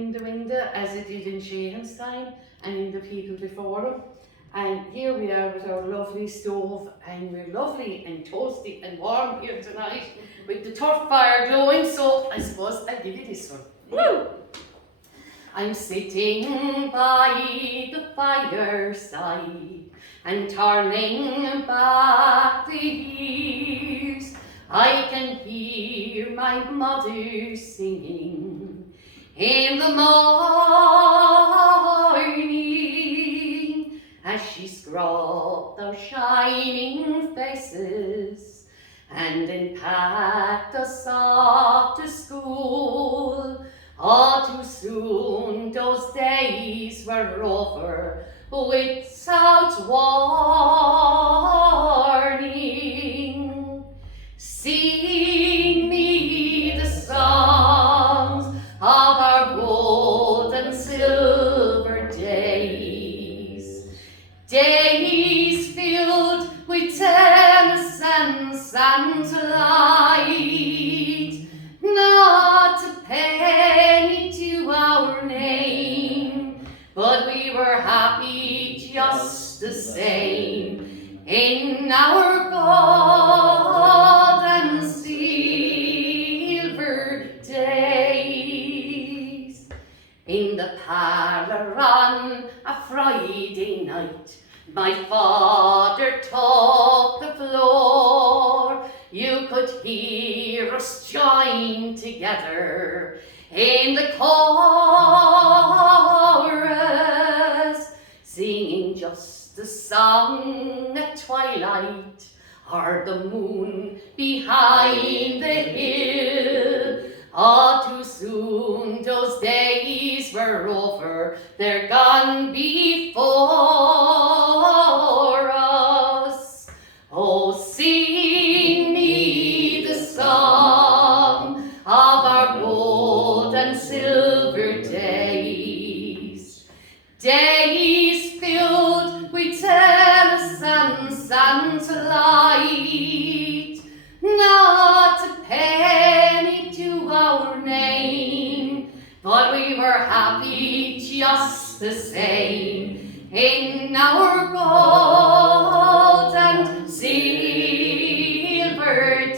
in the window as it did in Shane's time and in the people before him. And here we are with our lovely stove, and we're lovely and toasty and warm here tonight with the turf fire glowing, so I suppose I'll give you this one. Woo! I'm sitting by the fireside and turning back the years. I can hear my mother singing in the morning as she scrubbed those shining faces and then packed us off to school. All too soon those days were over without warning. Sing me the songs of our gold and silver days, days filled with innocence and light, not a penny to our name, but we were happy just the same in our gold and silver days. In the parlour on a Friday night, my father took the floor. You could hear us join together in the chorus, singing just a song at twilight, or the moon behind the hill. All too soon those days were over, they're gone before us. Oh, sing me the song of our gold and silver days, days filled with innocence and light, not a penny to our name, but we were happy just the same in our gold and silver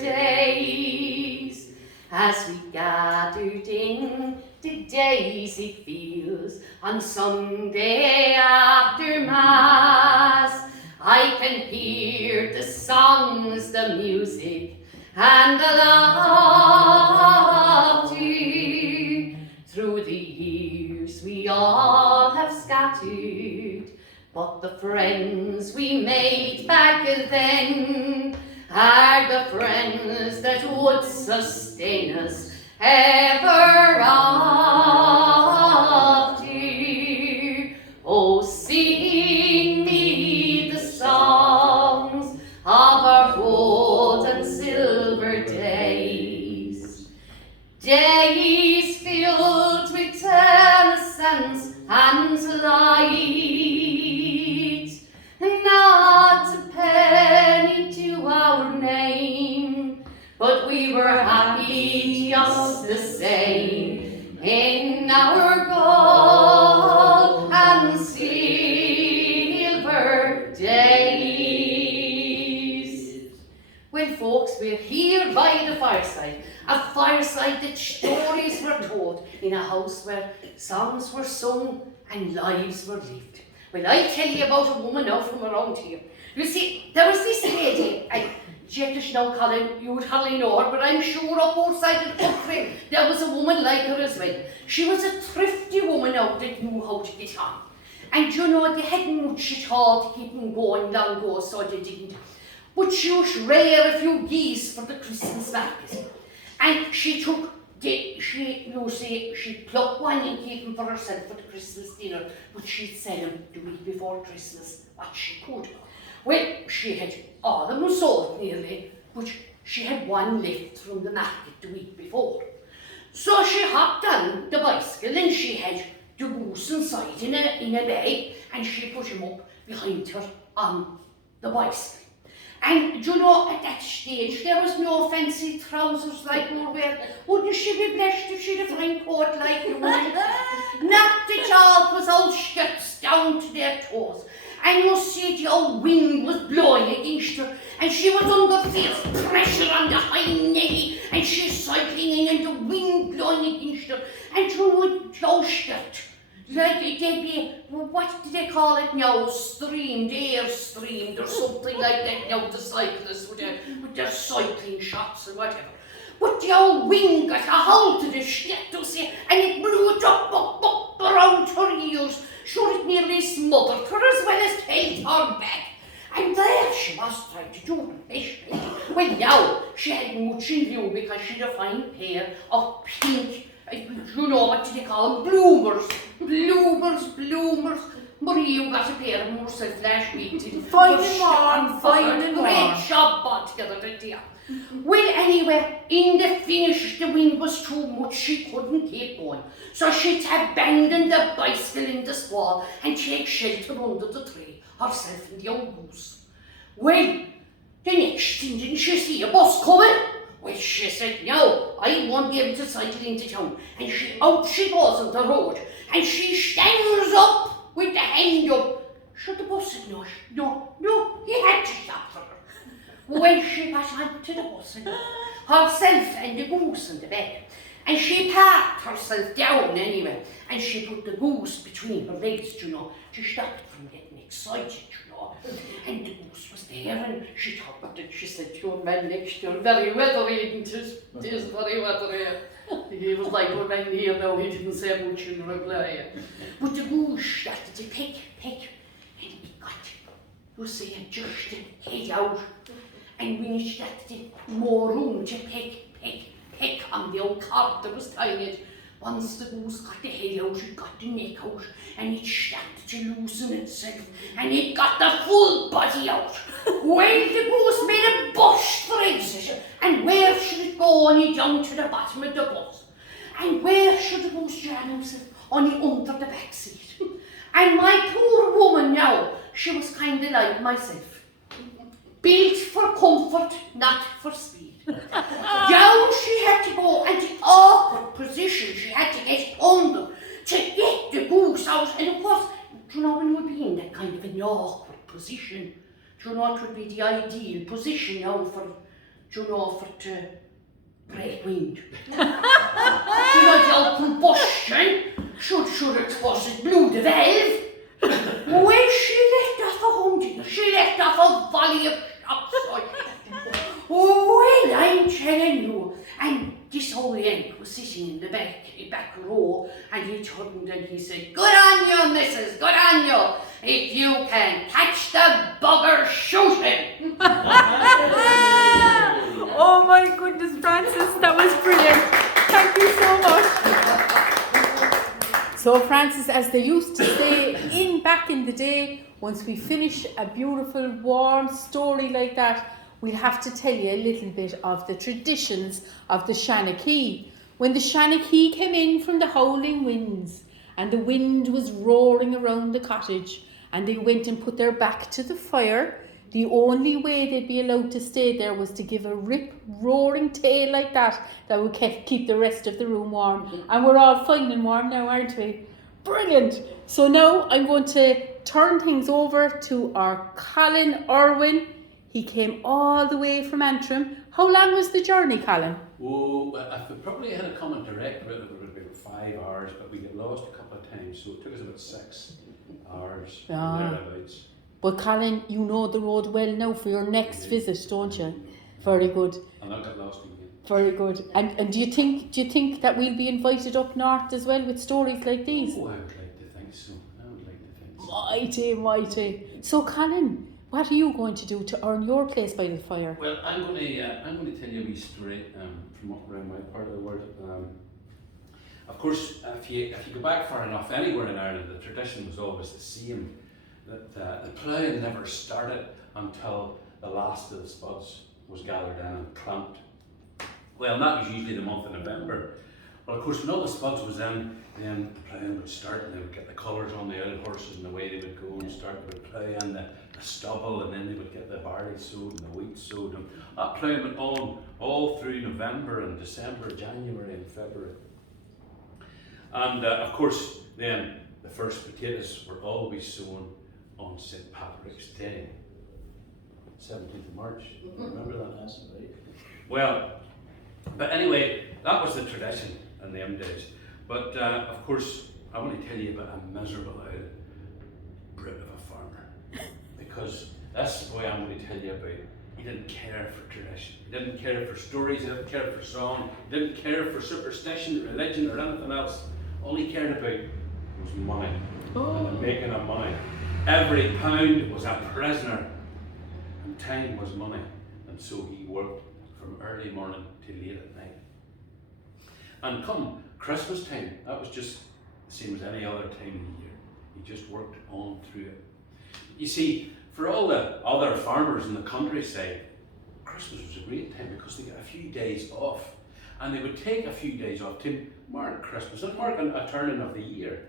days. As we gathered in the daisy fields on Sunday after Mass, I can hear the songs, the music, and the laughter. Through the years we all have scattered, but the friends we made back then are the friends that would sustain us ever after. Oh, sing me the songs of our gold and silver days, days filled with innocence and light, not a penny to our name, but we were happy just the same in our gold and silver days. Well, folks, we're here by the fireside, a fireside that stories were told in a house where songs were sung and lives were lived. Well, I'll tell you about a woman now from around here. You see, there was this lady, and Jackish now, Colin, you would hardly know her, but I'm sure up outside the country there was a woman like her as well. She was a thrifty woman out that knew how to get on. And you know, they hadn't much at all to keep them going long ago, so they didn't. But she was rear a few geese for the Christmas market. And she took, she plucked one and keep them for herself for the Christmas dinner, but she'd sell them the week before Christmas, what she could. Well, she had all of them sold nearly, but she had one left from the market the week before. So she hopped on the bicycle and she had the goose inside in a bag, and she put him up behind her on the bicycle. And you know, at that stage, there was no fancy trousers like we wear. Wouldn't she be blessed if she'd a fine coat like you? Not at all, it was all skirts down to their toes. And you see the old wind was blowing against her, and she was under fierce pressure on the high knee, and she's cycling in and the wind blowing against her, and through a low skirt. Like they'd be, what do they call it now? Streamed, air streamed, or something like that now, the cyclists with their cycling shots or whatever. But the old wind got a hold of the skirt, you see, and it blew it up around her ears. Sure, it nearly smothered her as well as held her back. And there she was trying to do her best. Well, now, she had much in view because she'd a fine pair of pink, you know what do they call them? Bloomers. Marie, you got a pair of them yourself last week. Fine and warm. Great job altogether, didn't you? Well, anyway, in the finish, the wind was too much, she couldn't keep going. So she'd abandon the bicycle in the squall and take shelter under the tree, herself and the old goose. Well, the next thing, didn't she see a bus coming? Well, she said, no, I won't be able to cycle into town. And out she goes on the road, and she stands up with the hand up. Should the bus said no, he had to stop for her. Well, she got onto the bus and herself and the goose in the back. And she parked herself down anyway, and she put the goose between her legs, you know, to stop it from getting excited, you know. And the goose was there, and she thought that she said to her man next to her, very weathery, isn't it? It is very weathery. He was like a man here now, he didn't say much in reply. But the goose started to peck, and it got, you see, just to head out. And when it started more room to peck on the old cart that was tying it, once the goose got the head out, it got the neck out, and it started to loosen itself, and it got the full body out. Well, the goose made a burst for exit, and where should it go? Only down to the bottom of the bus. And where should the goose jam himself? Only under the back seat. And my poor woman now, she was kind of like myself. Built for comfort, not for speed. Down she had to go, and the awkward position she had to get under to get the goose out. And of course, do you know, when you would be in that kind of an awkward position, do you know what would be the ideal position now for, do you know, for to break wind? Do you know, the old combustion, should it was it blew the valve. Well, she let off a hundred, she let off a volley of shots. Well, I'm telling you, and this old Yank was sitting in the back row, and he turned and he said, good on you, missus, good on you. If you can catch the bugger, shoot him. Oh my goodness, Francis, that was brilliant. Thank you so much. So Francis, as they used to say back in the day, once we finish a beautiful, warm story like that, we'll have to tell you a little bit of the traditions of the Shanachie. When the Shanachie came in from the howling winds, and the wind was roaring around the cottage, and they went and put their back to the fire, the only way they'd be allowed to stay there was to give a rip-roaring tale like that would keep the rest of the room warm. And we're all fine and warm now, aren't we? Brilliant! So now I'm going to turn things over to our Colin Irwin. He came all the way from Antrim. How long was the journey, Colin? Oh, I probably had a comment direct route of about 5 hours, but we got lost a couple of times, so it took us about 6 hours. Thereabouts. But Colin, you know the road well now for your next visit, don't you? Very good. And I got lost again. Very good. And do you think that we'll be invited up north as well with stories like these? Oh, I would like to think so. Mighty. So Colin, what are you going to do to earn your place by the fire? Well, I'm going to tell you a wee story from up around my part of the world. Of course, if you go back far enough, anywhere in Ireland, the tradition was always the same. That the ploughing never started until the last of the spuds was gathered in and clamped. Well, that was usually the month of November. Well, of course, when all the spuds was in, then the ploughing would start and they would get the colours on the old horses and the way they would go and start, they would plough in the stubble, and then they would get the barley sowed and the wheat sowed, and that ploughing went on all through November and December, January and February. And of course then the first potatoes were always sown on St. Patrick's Day, 17th of March. Remember that? That's right. Well, but anyway, that was the tradition in them days. But of course, I want to tell you about a miserable old brute of a farmer. Because that's the boy I'm going to tell you about. He didn't care for tradition. He didn't care for stories. He didn't care for song. He didn't care for superstition, religion, or anything else. All he cared about was money and the making of money. Every pound was a prisoner, and time was money. And so he worked from early morning to late at night. And come Christmas time, that was just the same as any other time of the year. He just worked on through it. You see, for all the other farmers in the countryside, Christmas was a great time because they got a few days off. And they would take a few days off to mark Christmas and mark a turning of the year.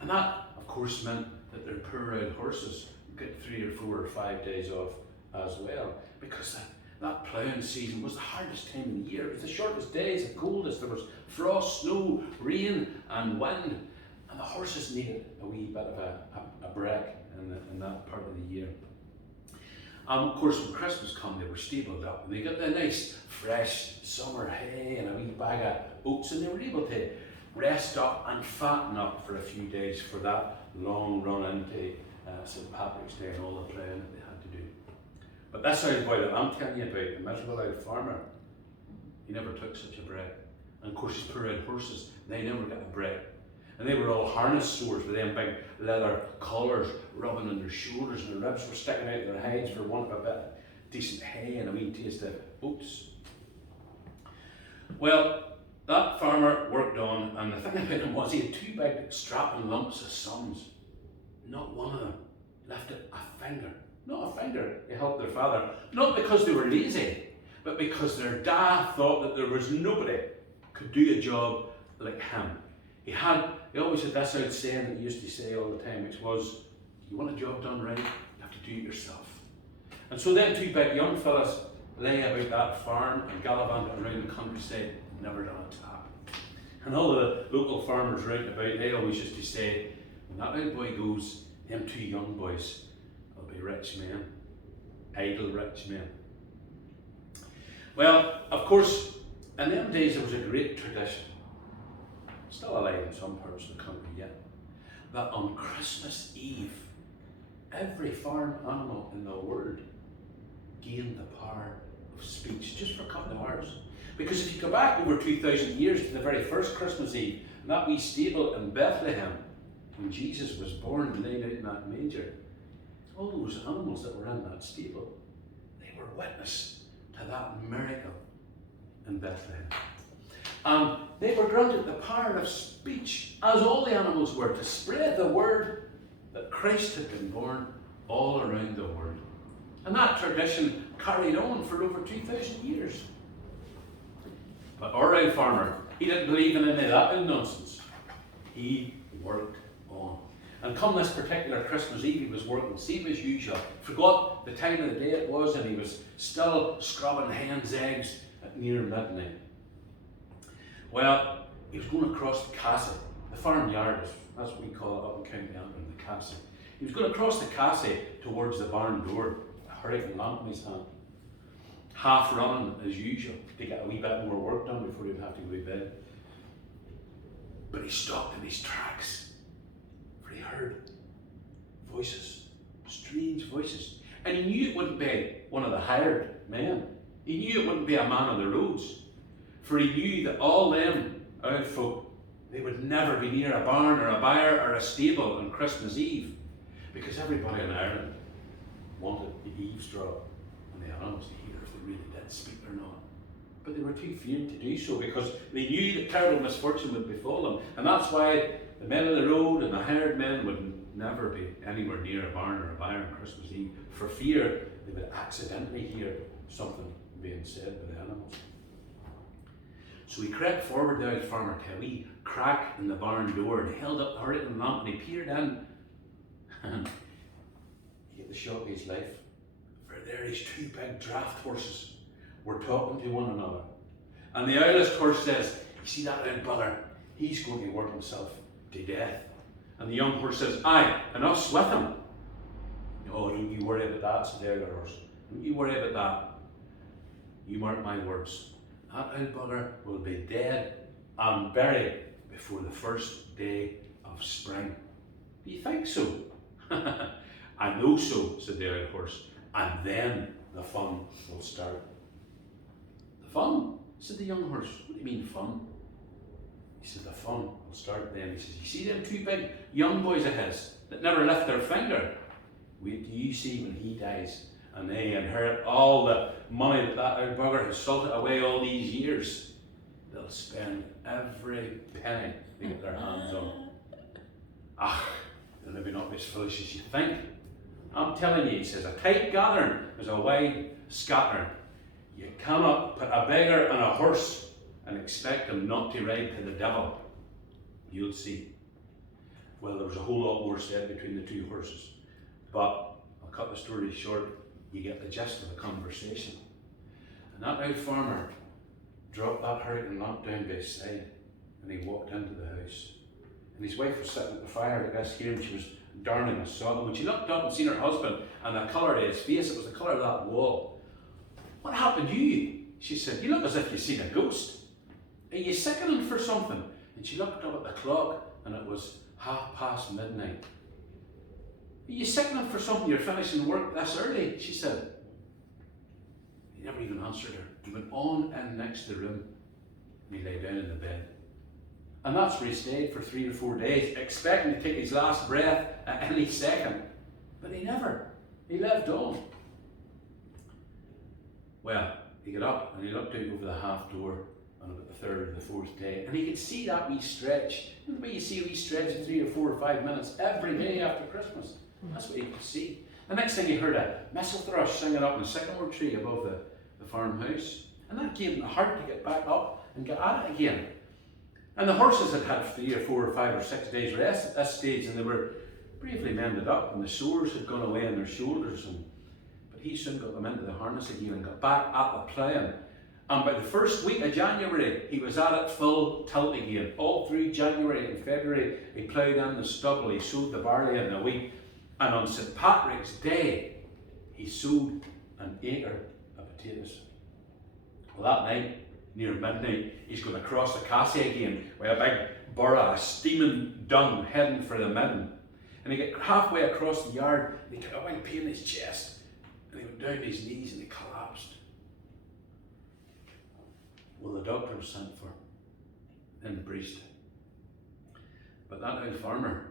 And that, of course, meant that their poor old horses got 3 or 4 or 5 days off as well, because that ploughing season was the hardest time of the year. It was the shortest days, the coldest. There was frost, snow, rain and wind, and the horses needed a wee bit of a break in that part of the year. Of course, when Christmas came, they were stabled up, and they got the nice fresh summer hay and a wee bag of oats, and they were able to rest up and fatten up for a few days for that long run into St. Patrick's Day and all the ploughing that they had to do. But this old boy that I'm telling you about, the miserable old farmer, he never took such a break. And of course his poor old horses, they never got a break. And they were all harness sores with them big leather collars rubbing on their shoulders, and their ribs were sticking out of their hides for want of a bit of decent hay and a wee taste of oats. Well, that farmer worked on, and the thing about him was he had 2 big strapping lumps of sons. Not one of them lifted a finger. Not a finger to help their father. Not because they were lazy, but because their dad thought that there was nobody could do a job like him. He always had this old saying that he used to say all the time, which was, you want a job done right, you have to do it yourself. And so them 2 big young fellas lay about that farm and gallivanting around the countryside, never done a tap. And all the local farmers round about, they always used to say, when that old boy goes, them 2 young boys will be rich men, idle rich men. Well, of course, in them days there was a great tradition, still alive in some parts of the country yet, that on Christmas Eve, every farm animal in the world gained the power of speech just for a couple of hours. Because if you go back over 2,000 years to the very first Christmas Eve, that wee stable in Bethlehem, when Jesus was born and laid out in that manger, all those animals that were in that stable, they were witness to that miracle in Bethlehem. And they were granted the power of speech, as all the animals were, to spread the word that Christ had been born all around the world. And that tradition carried on for over 2,000 years. But our old farmer, he didn't believe in any of that nonsense. He worked on. And come this particular Christmas Eve, he was working same as usual. Forgot the time of the day it was, and he was still scrubbing hen's eggs at near midnight. Well, he was going across the castle. The farmyard, that's what we call it up in County Antrim, the castle. He was going across the castle towards the barn door, a hurricane lamp in his hand, half running as usual to get a wee bit more work done before he would have to go to bed. But he stopped in his tracks, for he heard voices, strange voices. And he knew it wouldn't be one of the hired men. He knew it wouldn't be a man on the roads. For he knew that all them old folk, they would never be near a barn or a byre or a stable on Christmas Eve, because everybody in Ireland wanted to eavesdrop on the animals to hear if they really did speak or not. But they were too feared to do so, because they knew that terrible misfortune would befall them. And that's why the men of the road and the hired men would never be anywhere near a barn or a byre on Christmas Eve, for fear they would accidentally hear something being said by the animals. So he crept forward the old farmer to a wee crack in the barn door and held up the hurricane lamp and he peered in. And he get the shock of his life. For there his two big draft horses were talking to one another. And the eldest horse says, "You see that old bugger? He's going to work himself to death." And the young horse says, "Aye, and us with him." "Oh, don't you worry about that," said the elder horse. "Don't you worry about that. You mark my words. That old bugger will be dead and buried before the first day of spring." "Do you think so?" "I know so," said the old horse. "And then the fun will start." "The fun?" said the young horse. "What do you mean fun?" He said, "The fun will start then." He says, "You see them two big young boys of his that never lift their finger? Wait till you see when he dies and they inherit all the money that old bugger has salted away all these years. They'll spend every penny they get their hands on." "Ah, they'll maybe not be as foolish as you think. I'm telling you," he says, "a tight gathering is a wide scattering. You cannot put a beggar on a horse and expect him not to ride to the devil. You'll see." Well, there was a whole lot more said between the two horses, but I'll cut the story short. You get the gist of the conversation. And that old farmer dropped that hurricane lamp down by his side and he walked into the house. And his wife was sitting at the fire, I guess here, and she was darning a sock. And when she looked up and seen her husband and the colour of his face, it was the colour of that wall. "What happened to you?" she said. "You look as if you'd seen a ghost. Are you sickening for something?" And she looked up at the clock and it was midnight. "Are you sickening for something? You're finishing work this early?" she said. He never even answered her. He went on in next to the room and he lay down in the bed. And that's where he stayed for 3 or 4 days, expecting to take his last breath at any second. But he never. He lived on. Well, he got up and he looked out over the half door on about the third or the fourth day, and he could see that wee stretch. You know the way you see a wee stretch in 3 or 4 or 5 minutes every day after Christmas? That's what he could see. The next thing he heard a missel thrush singing up in the sycamore tree above the farmhouse. And that gave him the heart to get back up and get at it again. And the horses had had 3 or 4 or 5 or 6 days rest at this stage, and they were bravely mended up, and the sores had gone away on their shoulders. But he soon got them into the harness again and got back at the ploughing. And by the first week of January, he was at it full tilt again. All through January and February, he ploughed in the stubble, he sowed the barley in the wheat, and on St. Patrick's Day, he sowed an acre of potatoes. Well, that night, near midnight, he's going to cross the Cassie again with a big burra of steaming dung heading for the midden. And he got halfway across the yard, and he got a wing pain in his chest, and he went down to his knees and he collapsed. Well, the doctor was sent for, and the priest. But that old farmer,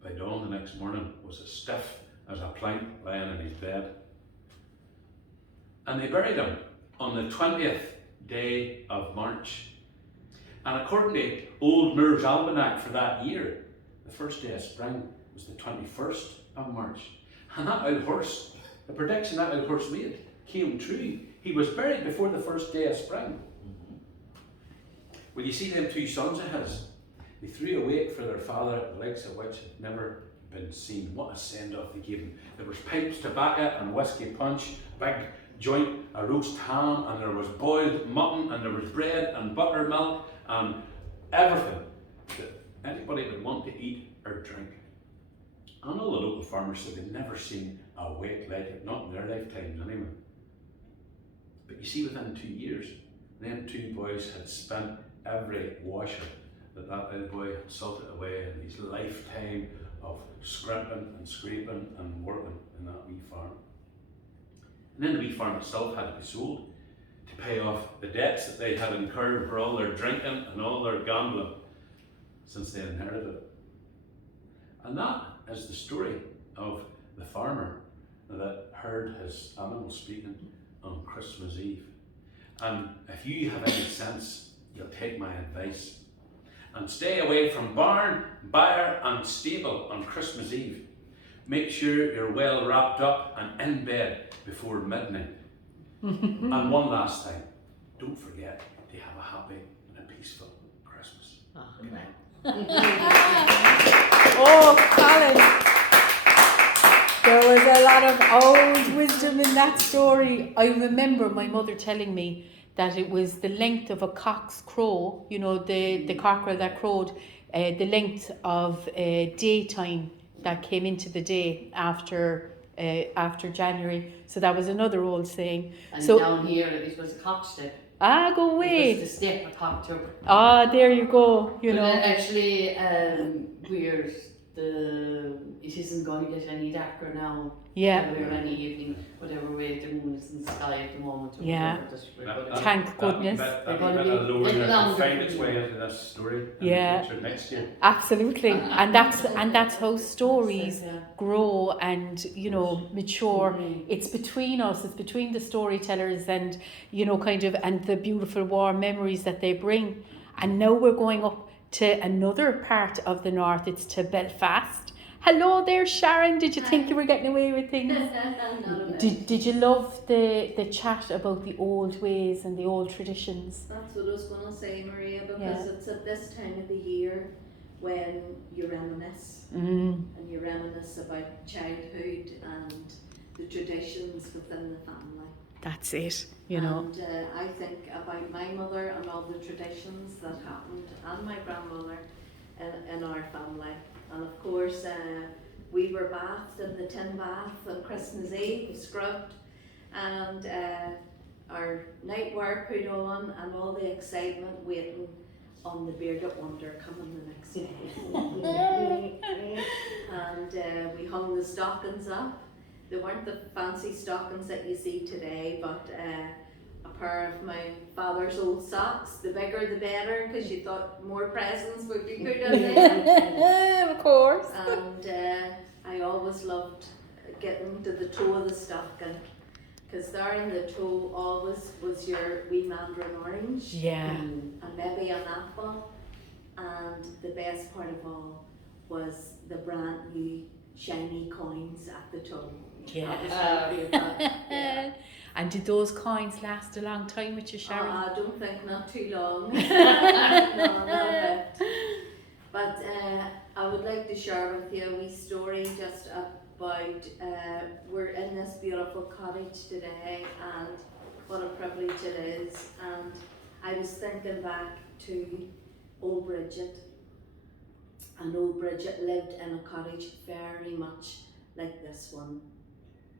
by dawn the next morning, was as stiff as a plank lying in his bed. And they buried him on the 20th day of March. And according to Old Moore's Almanac for that year, the first day of spring was the 21st of March. And that old horse, the prediction that old horse made, came true. He was buried before the first day of spring. Well, you see them 2 sons of his, they threw a wake for their father, the likes of which had never been seen. What a send-off they gave him. There was pipes, tobacco and whiskey punch, big joint, a roast ham, and there was boiled mutton, and there was bread and buttermilk and everything that anybody would want to eat or drink. And all the local farmers said they'd never seen a wake like it, not in their lifetimes anyway. But you see, within 2 years, them 2 boys had spent every washer that old boy had salted away in his lifetime of scrimping and scraping and working in that wee farm. And then the wee farm itself had to be sold to pay off the debts that they had incurred for all their drinking and all their gambling since they inherited it. And that is the story of the farmer that heard his animals speaking on Christmas Eve. And if you have any sense, you'll take my advice and stay away from barn, byre and stable on Christmas Eve. Make sure you're well wrapped up and in bed before midnight. And one last time, don't forget to have a happy and a peaceful Christmas. Oh, Colin. There was a lot of old wisdom in that story. I remember my mother telling me that it was the length of a cock's crow, you know, the cockerel that crowed, the length of daytime that came into the day after January. So that was another old saying. And so down here it was a cock step. Go away. It was the step a cock took. There you go. You know. Actually, it isn't going to get any darker now. Yeah. We're any evening, whatever way the moon is in the sky at the moment. Or Yeah. whatever, Thank goodness. That'll find its way into this story in the future next year. Absolutely. And that's how stories grow and, you know, mature. It's between us, it's between the storytellers and, you know, and the beautiful warm memories that they bring. And now we're going up to another part of the north. It's to Belfast. Hello there, Sharon. Did you think you were getting away with things? Did you love the chat about the old ways and the old traditions? That's what I was going to say, Maria, because it's at this time of the year when you reminisce. And you reminisce about childhood and the traditions within the family. That's it, you know. And I think about my mother and all the traditions that happened, and my grandmother in our family. And of course, we were bathed in the tin bath on Christmas Eve, scrubbed, and our nightwear put on, and all the excitement waiting on the bearded wonder coming the next day. And we hung the stockings up. They weren't the fancy stockings that you see today, but a pair of my father's old socks. The bigger the better, because you thought more presents would be put in there. Of course. And I always loved getting to the toe of the stocking, because there in the toe always was your wee mandarin orange. And maybe an apple. And the best part of all was the brand new shiny coins at the toe. And did those coins last a long time with you, Sharon? I don't think not too long. No, not a bit. But I would like to share with you a wee story just about, we're in this beautiful cottage today, and what a privilege it is. And I was thinking back to old Bridget, and old Bridget lived in a cottage very much like this one.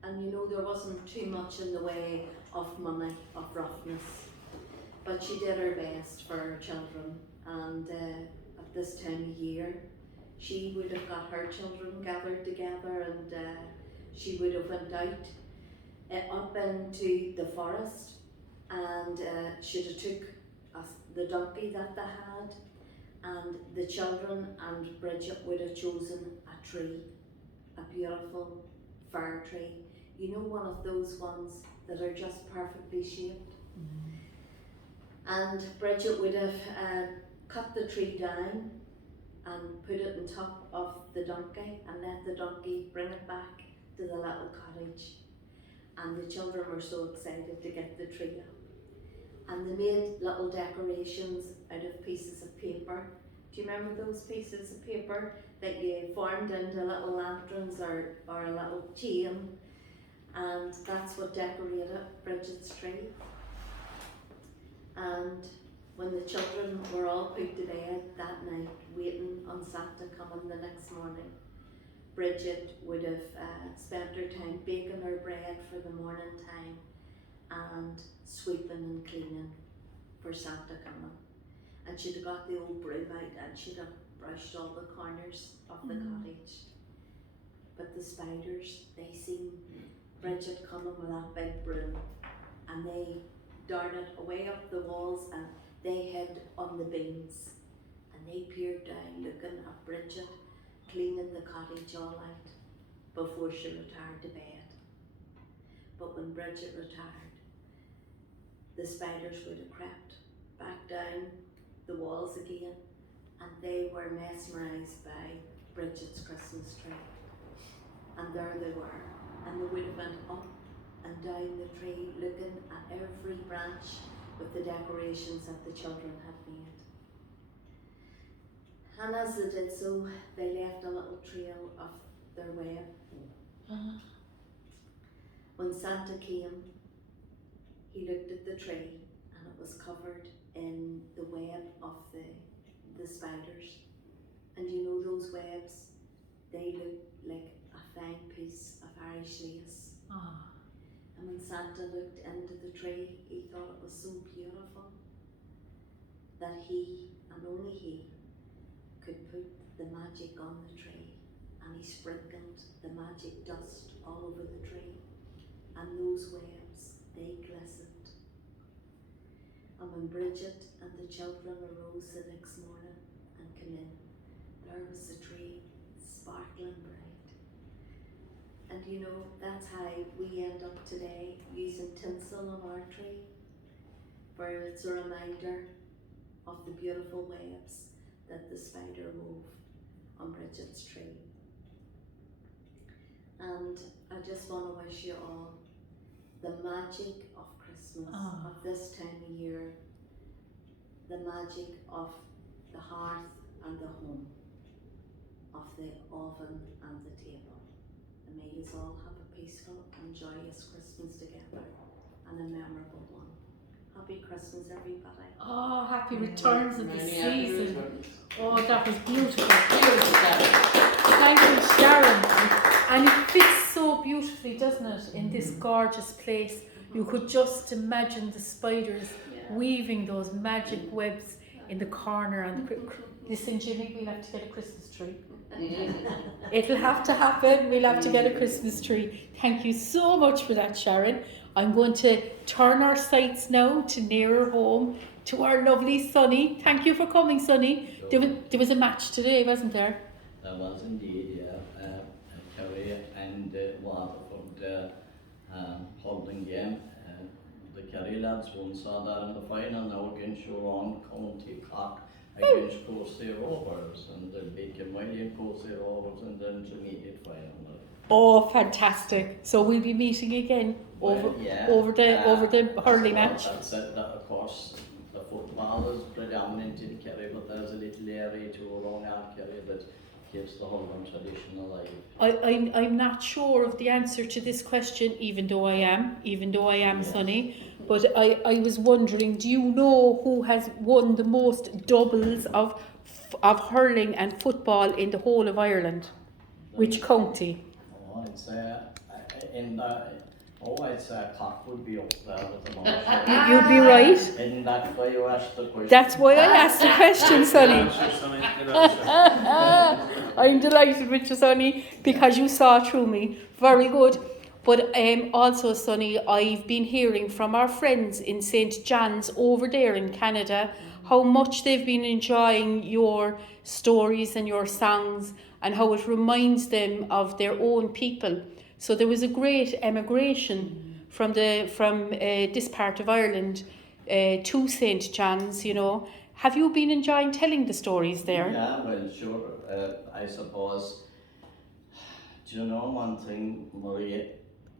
And you know, there wasn't too much in the way of money, of roughness, but she did her best for her children. And at this time of year, she would have got her children gathered together, and she would have went out up into the forest, and she'd have took the donkey that they had, and the children and Bridget would have chosen a tree, a beautiful fir tree. You know, one of those ones that are just perfectly shaped. And Bridget would have cut the tree down and put it on top of the donkey, and let the donkey bring it back to the little cottage. And the children were so excited to get the tree up. And they made little decorations out of pieces of paper. Do you remember those pieces of paper that you formed into little lanterns or a little chain? And that's what decorated Bridget's tree. And when the children were all put to bed that night, waiting on Santa coming the next morning, Bridget would have spent her time baking her bread for the morning time and sweeping and cleaning for Santa coming. And she'd have got the old broom out and she'd have brushed all the corners of the cottage. But the spiders, they seen Bridget coming with that big broom, and they darted away up the walls, and they hid on the beams, and they peered down looking at Bridget cleaning the cottage all night before she retired to bed. But when Bridget retired, the spiders would have crept back down the walls again, and they were mesmerised by Bridget's Christmas tree. And there they were, and they would have went up and down the tree looking at every branch with the decorations that the children had made. And as they did so, they left a little trail of their web. When Santa came, he looked at the tree and it was covered in the web of the spiders. And you know those webs, they look like a fine piece of Irish lace. And when Santa looked into the tree, he thought it was so beautiful that he, and only he, could put the magic on the tree. And he sprinkled the magic dust all over the tree. And those webs, they glistened. And when Bridget and the children arose the next morning and came in, there was the tree sparkling bright. And you know, that's how we end up today, using tinsel on our tree, where it's a reminder of the beautiful webs that the spider wove on Bridget's tree. And I just want to wish you all the magic of Christmas, of this time of year, the magic of the hearth and the home, of the oven and the table. And may you all have a peaceful and joyous Christmas together, and a memorable one. Happy Christmas, everybody. Oh, happy returns of the Many happy season. returns. Oh, that was beautiful. Beautiful, Sharon. Thank you, Sharon. And it fits so beautifully, doesn't it, in this gorgeous place. You could just imagine the spiders weaving those magic webs in the corner. And listen, Jimmy, we'll have to get a Christmas tree. It'll have to happen. We'll have to get a Christmas tree. Thank you so much for that, Sharon. I'm going to turn our sights now to nearer home, to our lovely Sonny. Thank you for coming, Sonny. There was a match today, wasn't there? There was indeed, yeah. Kerry and Waterford holding game. The Kerry lads won, saw that in the final now against your own County Cork against Coastal Rovers, and they'll beat Million Coastal Rovers in the intermediate final. Oh, fantastic! So we'll be meeting again over the hurling match. That's it. That, of course, the football is predominant in Kerry, but there's a little area too around our Kerry that keeps the hurling tradition alive. I'm not sure of the answer to this question, even though I am, yes. Sonny. But I was wondering, do you know who has won the most doubles of hurling and football in the whole of Ireland? Which county? Oh, I'd say I'd say Cork would be up there with the most. You'd be right. Isn't that why you asked the question? That's why I asked the question, Sonny. Good answer. I'm delighted with you, Sonny, because you saw through me. Very good. But also, Sonny, I've been hearing from our friends in St. John's over there in Canada how much they've been enjoying your stories and your songs, and how it reminds them of their own people. So there was a great emigration from this part of Ireland to St. John's, you know. Have you been enjoying telling the stories there? Yeah, well, sure. I suppose, do you know one thing, Marie?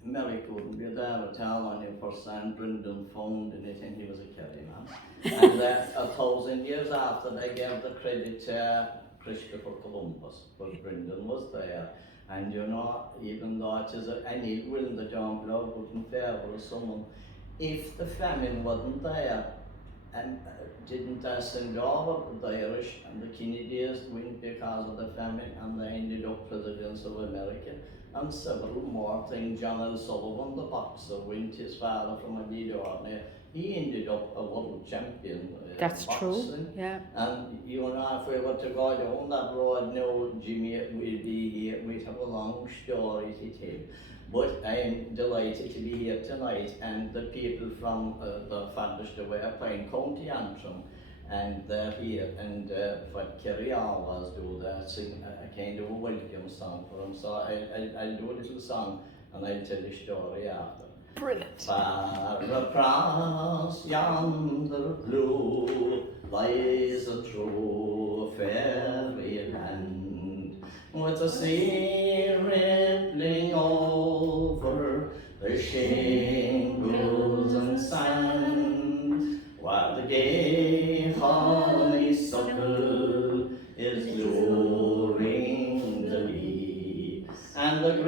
Mary couldn't be there at all on your first time. Brendan found anything, he was a Kerry man. And 1,000 years after, they gave the credit to Christopher Columbus, but Brendan was there. And you know, even though it is any will the John Blood wouldn't favour someone, if the famine wasn't there, and didn't send over the Irish and the Kennedys went because of the famine, and they ended up presidents of America, and several more things. John L. Sullivan, the boxer, went his father from a lead ordinary. He ended up a world champion. That's boxing. true. Yeah. And you know, if we were to go down that road now, Jimmy, we'd have a long story to tell. But I'm delighted to be here tonight, and the people from the farthest away are playing County Antrim, and they're here, and what Kerry always do, they sing a kind of a welcome song for them. So I'll do a little song, and I'll tell the story after. Brilliant. Far across yonder blue lies a true fairyland, with the sea rippling over the shingles and sand, while the gay honeysuckle is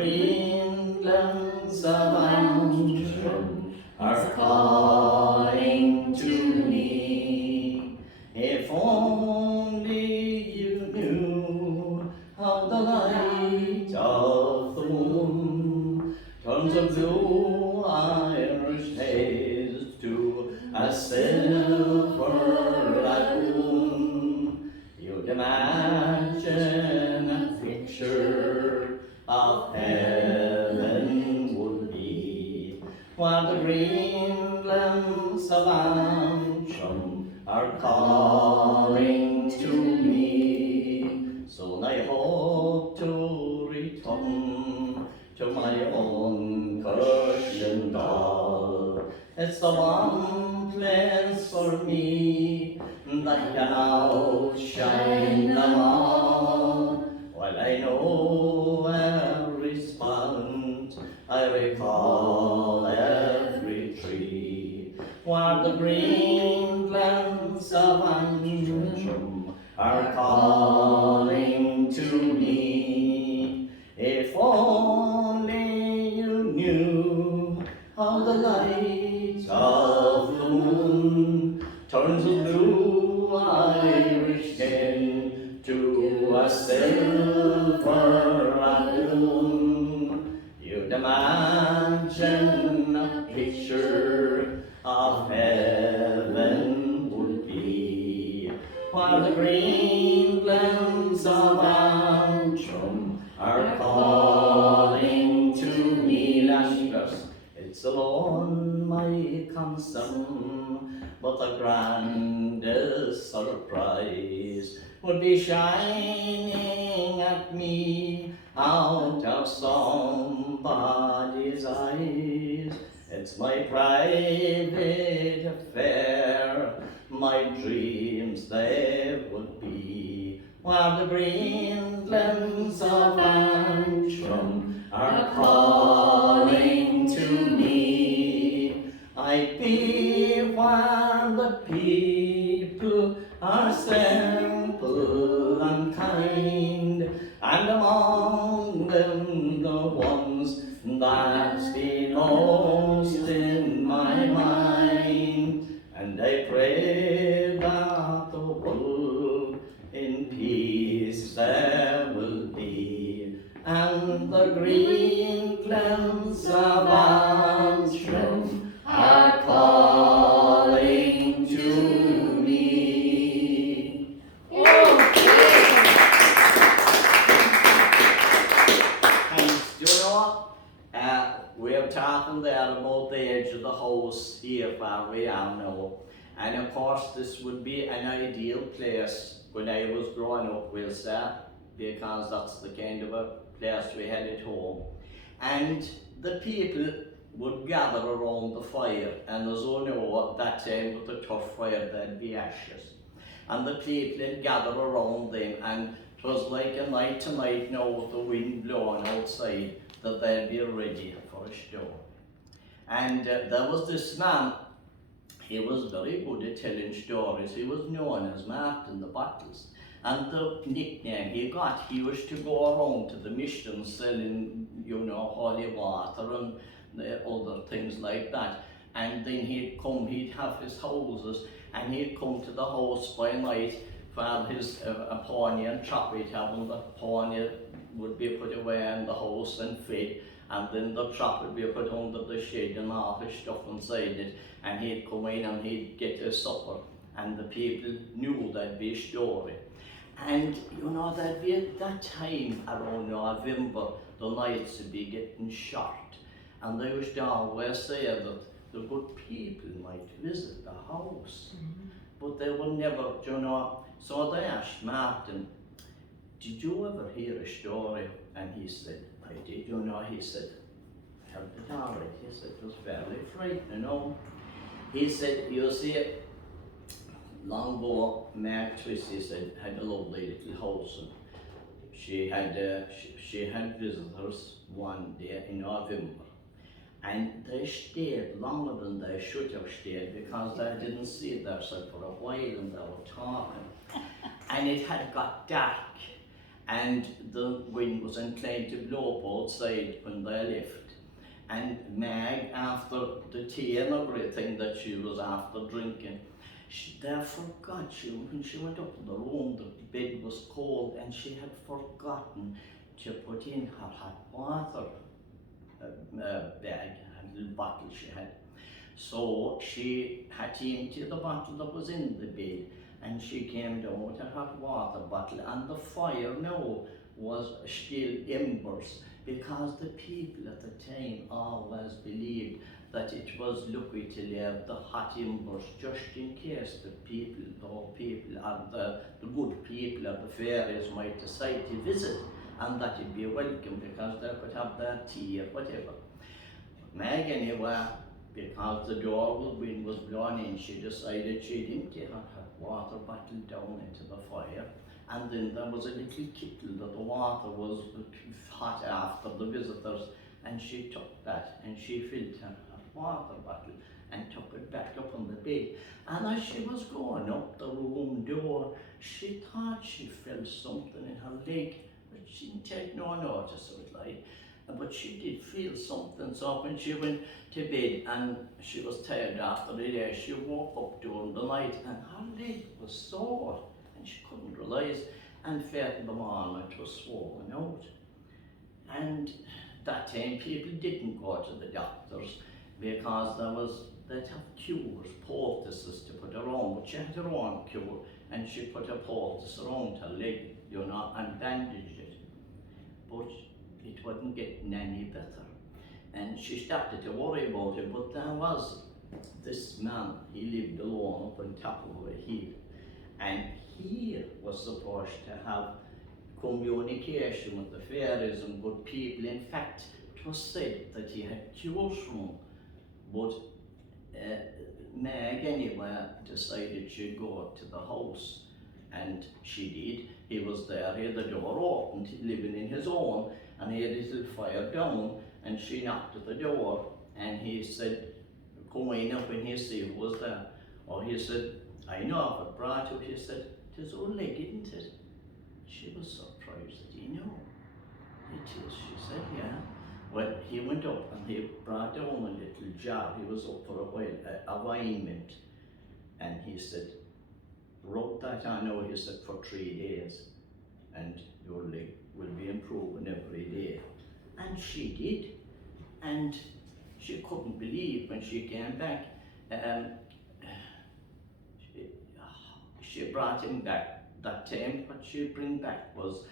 green glens of Antrim are calling to me. If only you knew how the light of the moon turns a blue Irish haze to a silver lagoon, you'd imagine a picture of heaven would be, while the green glens of Antrim are calling to me. Soon I hope to return to my own Cushendall. It's the one place for me that can outshine them all. While I know every spout, I recall every tree, while the green glens of Antrim are calling to me. If only you knew how the light of the moon turns a blue Irish skin to a silver lagoon, you'd imagine a picture of heaven would be, while the green glens of Antrim are calling to me. Last verse. It's alone my concern, but the grandest surprise would be shining at me out of somebody's eyes. It's my private affair, my dreams they would be, while the green glens of Antrim are calling to me. I'd be while the people are simple and kind, and among them the ones that's been lost in my mind. And I pray that the world in peace there will be, and the green glens of Antrim are calling to me. Thanks. Do you know what? We're talking there about the edge of the house here where we are now. And of course this would be an ideal place when I was growing up, we'll say, because that's the kind of a place we had at home. And the people would gather around the fire, and as you know, at that time with the tough fire there'd be ashes. And the people would gather around them, and it was like a night tonight now with the wind blowing outside, that they'd be ready for a storm. And there was this man, he was very good at telling stories. He was known as Martin the Bottles. And the nickname he got, he was to go around to the mission selling, you know, holy water and other things like that. And then he'd come, he'd have his houses, and he'd come to the house by night for his a pony and trap he'd have, and the pony would be put away in the house and fed, and then the trap would be put under the shed and all his stuff inside it, and he'd come in and he'd get his supper, and the people knew there'd be a story. And you know, there'd be at that time around November, the nights would be getting short, and they used to always say that the good people might visit the house, but they would never, you know. So they asked Martin, did you ever hear a story? And he said, I did, you know. He said, I heard it all right. He said, it was very frightening, you know. He said, you see, long ago, Mary Twissy said, had a lovely little house, and she had visitors one day in November, and they stayed longer than they should have stayed because they didn't see themselves for a while, and they were talking, and it had got dark, and the wind was inclined to blow up outside when they left. And Mag, after the tea and everything that she was after drinking, they forgot, when she went up to the room, the bed was cold, and she had forgotten to put in her hot water bag, a little bottle she had. So she had to empty the bottle that was in the bed, and she came down with her hot water bottle, and the fire now was still embers, because the people at the time always believed that it was lucky to leave the hot embers just in case the people and the good people of the fairies might decide to visit, and that it'd be welcome because they could have their tea or whatever. Meg, anyway, because the wind was blowing in, she decided she'd empty her hot water bottle down into the fire, and then there was a little kettle that the water was hot after the visitors, and she took that and she filled her hot water bottle and took it back up on the bed. And as she was going up the room door, she thought she felt something in her leg, but she didn't take no notice of it, like. But she did feel something, so when she went to bed and she was tired after the day, she woke up during the night and her leg was sore and she couldn't realise, and fair in the morning it was swollen out. And that time people didn't go to the doctors because they'd have cures, poultices to put around, but she had her own cure, and she put a poultice around her leg, and bandaged it. But it wasn't getting any better, and she started to worry about it. But there was this man, he lived alone up on top of a hill, and he was supposed to have communication with the fairies and good people. In fact, it was said that he had cures from them, but Meg anyway decided she'd go to the house, and she did. He was there, he had the door open, living in his own, and he had his little fire down, and she knocked at the door, and he said, come in up and he see who was there. Or he said, I know if it brought you. He said, "'Tis only, isn't it?" She was surprised that he knew. It is, she said, yeah. Well, he went up and he brought down a little jar. He was up for a while, a wine mint, and he said, rub that on now, he said, for 3 days, and your leg will be improving every day. And she did, and she couldn't believe when she came back. She brought him back that time. What she'd bring back was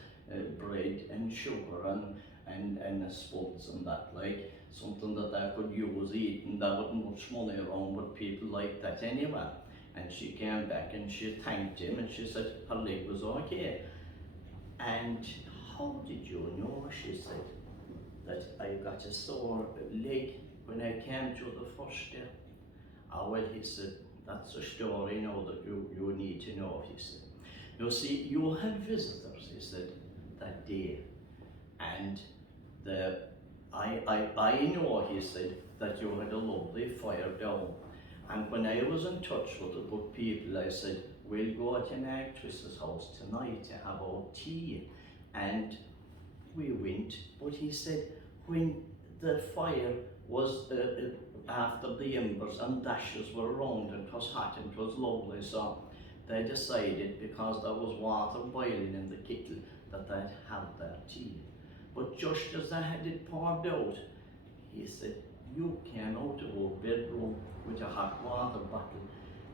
bread and sugar and spuds and that, like something that I could use eating. There wasn't much money around with people like that anyway. And she came back and she thanked him, and she said her leg was okay. And how did you know, she said, that I got a sore leg when I came to the first day? Oh, well, he said, that's a story now that you need to know, he said. You see, you had visitors, he said, that day, and I know, he said, that you had a lovely fire down. And when I was in touch with the good people, I said, we'll go to an actress's house tonight to have our tea. And we went, but he said, when the fire was after the embers and dashes were around, and it was hot and it was lovely, so they decided, because there was water boiling in the kettle, that they'd have their tea. But just as they had it poured out, he said, you came out of our bedroom with a hot water bottle,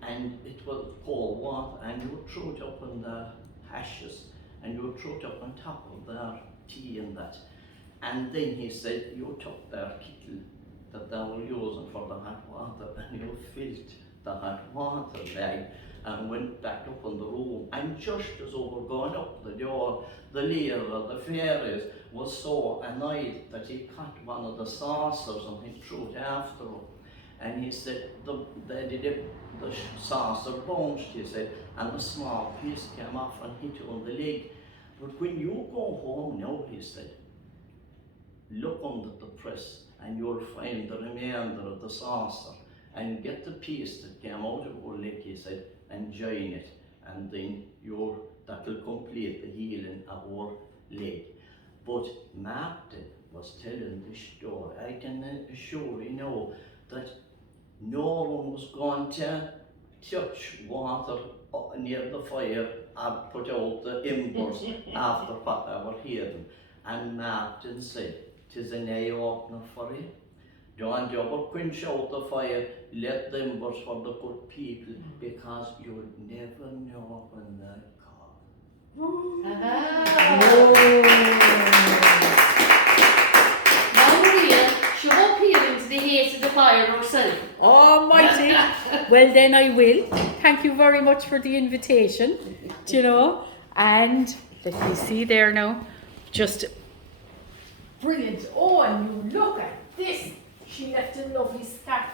and it was cold water, and you threw it up on the ashes, and you threw it up on top of their tea and that. And then he said, you took their kettle that they were using for the hot water, and you filled the hot water bag and went back up in the room. And just as we were going up the door, the leader of the fairies was so annoyed that he cut one of the saucers and he threw it after him. And he said, the saucer bounced, he said, and a small piece came off and hit you on the leg. But when you go home now, he said, look under the press and you'll find the remainder of the saucer, and get the piece that came out of your leg, he said, and join it, and then your that could complete the healing of our leg. But Martin was telling the story. I can assure you know that no one was going to touch water near the fire and put out the embers after what I were hearing. And Martin said, "'Tis an eye opener for you. Don't ever quench out the fire, let the embers for the good people, because you'll never know when they come." Now, Maria, she won't peer into the haze of the fire herself. Almighty. Well, then I will. Thank you very much for the invitation, do you know. And let me see there now. Just brilliant. Oh, and you look at this. She left a lovely scarf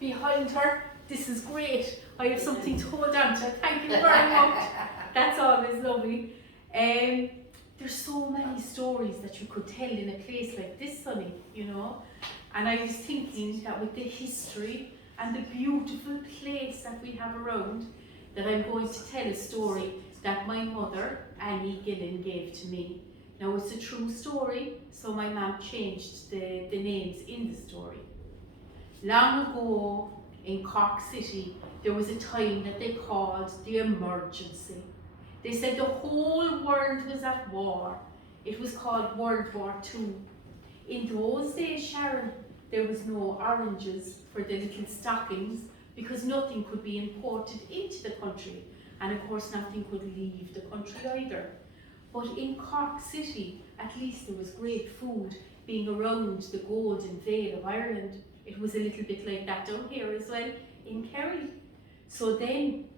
behind her. This is great. I have something to hold on to. Thank you very much. That's always lovely. There's so many stories that you could tell in a place like this, Sonny, you know. And I was thinking that with the history and the beautiful place that we have around, that I'm going to tell a story that my mother, Annie Gillen, gave to me. Now it's a true story, so my mum changed the names in the story. Long ago in Cork City, there was a time that they called the emergency. They said the whole world was at war. It was called World War II. In those days, Sharon, there was no oranges for the little stockings because nothing could be imported into the country, and of course nothing could leave the country either. But in Cork City, at least there was great food being around the Golden Vale of Ireland. It was a little bit like that down here as well in Kerry. So then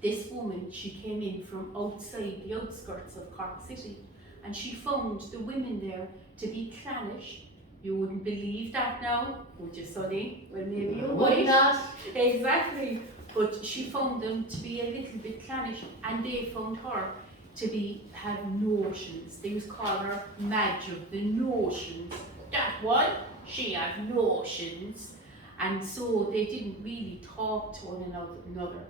this woman, she came in from outside the outskirts of Cork City, and she found the women there to be clannish. You wouldn't believe that now, would you, Sonny? Well, maybe you Why might. not? Exactly. But she found them to be a little bit clannish, and they found her to have notions. They used to call her Madge of the Notions. That one, she had notions. And so they didn't really talk to one another.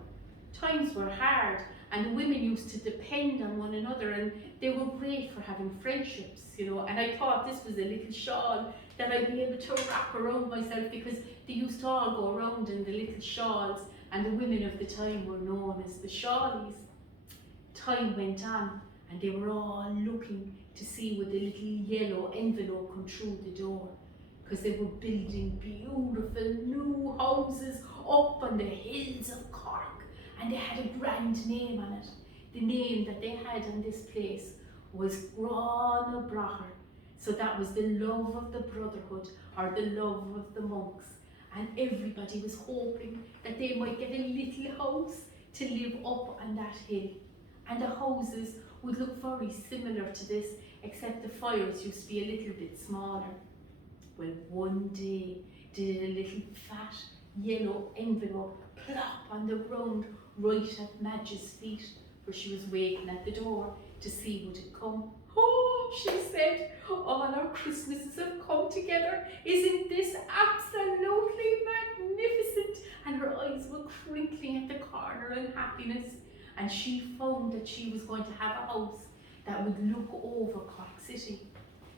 Times were hard, and the women used to depend on one another, and they were great for having friendships, you know. And I thought this was a little shawl that I'd be able to wrap around myself, because they used to all go around in the little shawls, and the women of the time were known as the shawlies. Time went on, and they were all looking to see would the little yellow envelope come through the door, because they were building beautiful new houses up on the hills of Cork. And they had a brand name on it. The name that they had on this place was Grana Bracher. So that was the love of the brotherhood, or the love of the monks. And everybody was hoping that they might get a little house to live up on that hill. And the houses would look very similar to this, except the fires used to be a little bit smaller. Well, one day did a little fat yellow envelope plop on the ground right at Madge's feet, for she was waiting at the door to see would it come. "Oh," she said, "all our Christmases have come together. Isn't this absolutely magnificent?" And her eyes were crinkling at the corner in happiness. And she found that she was going to have a house that would look over Cork City.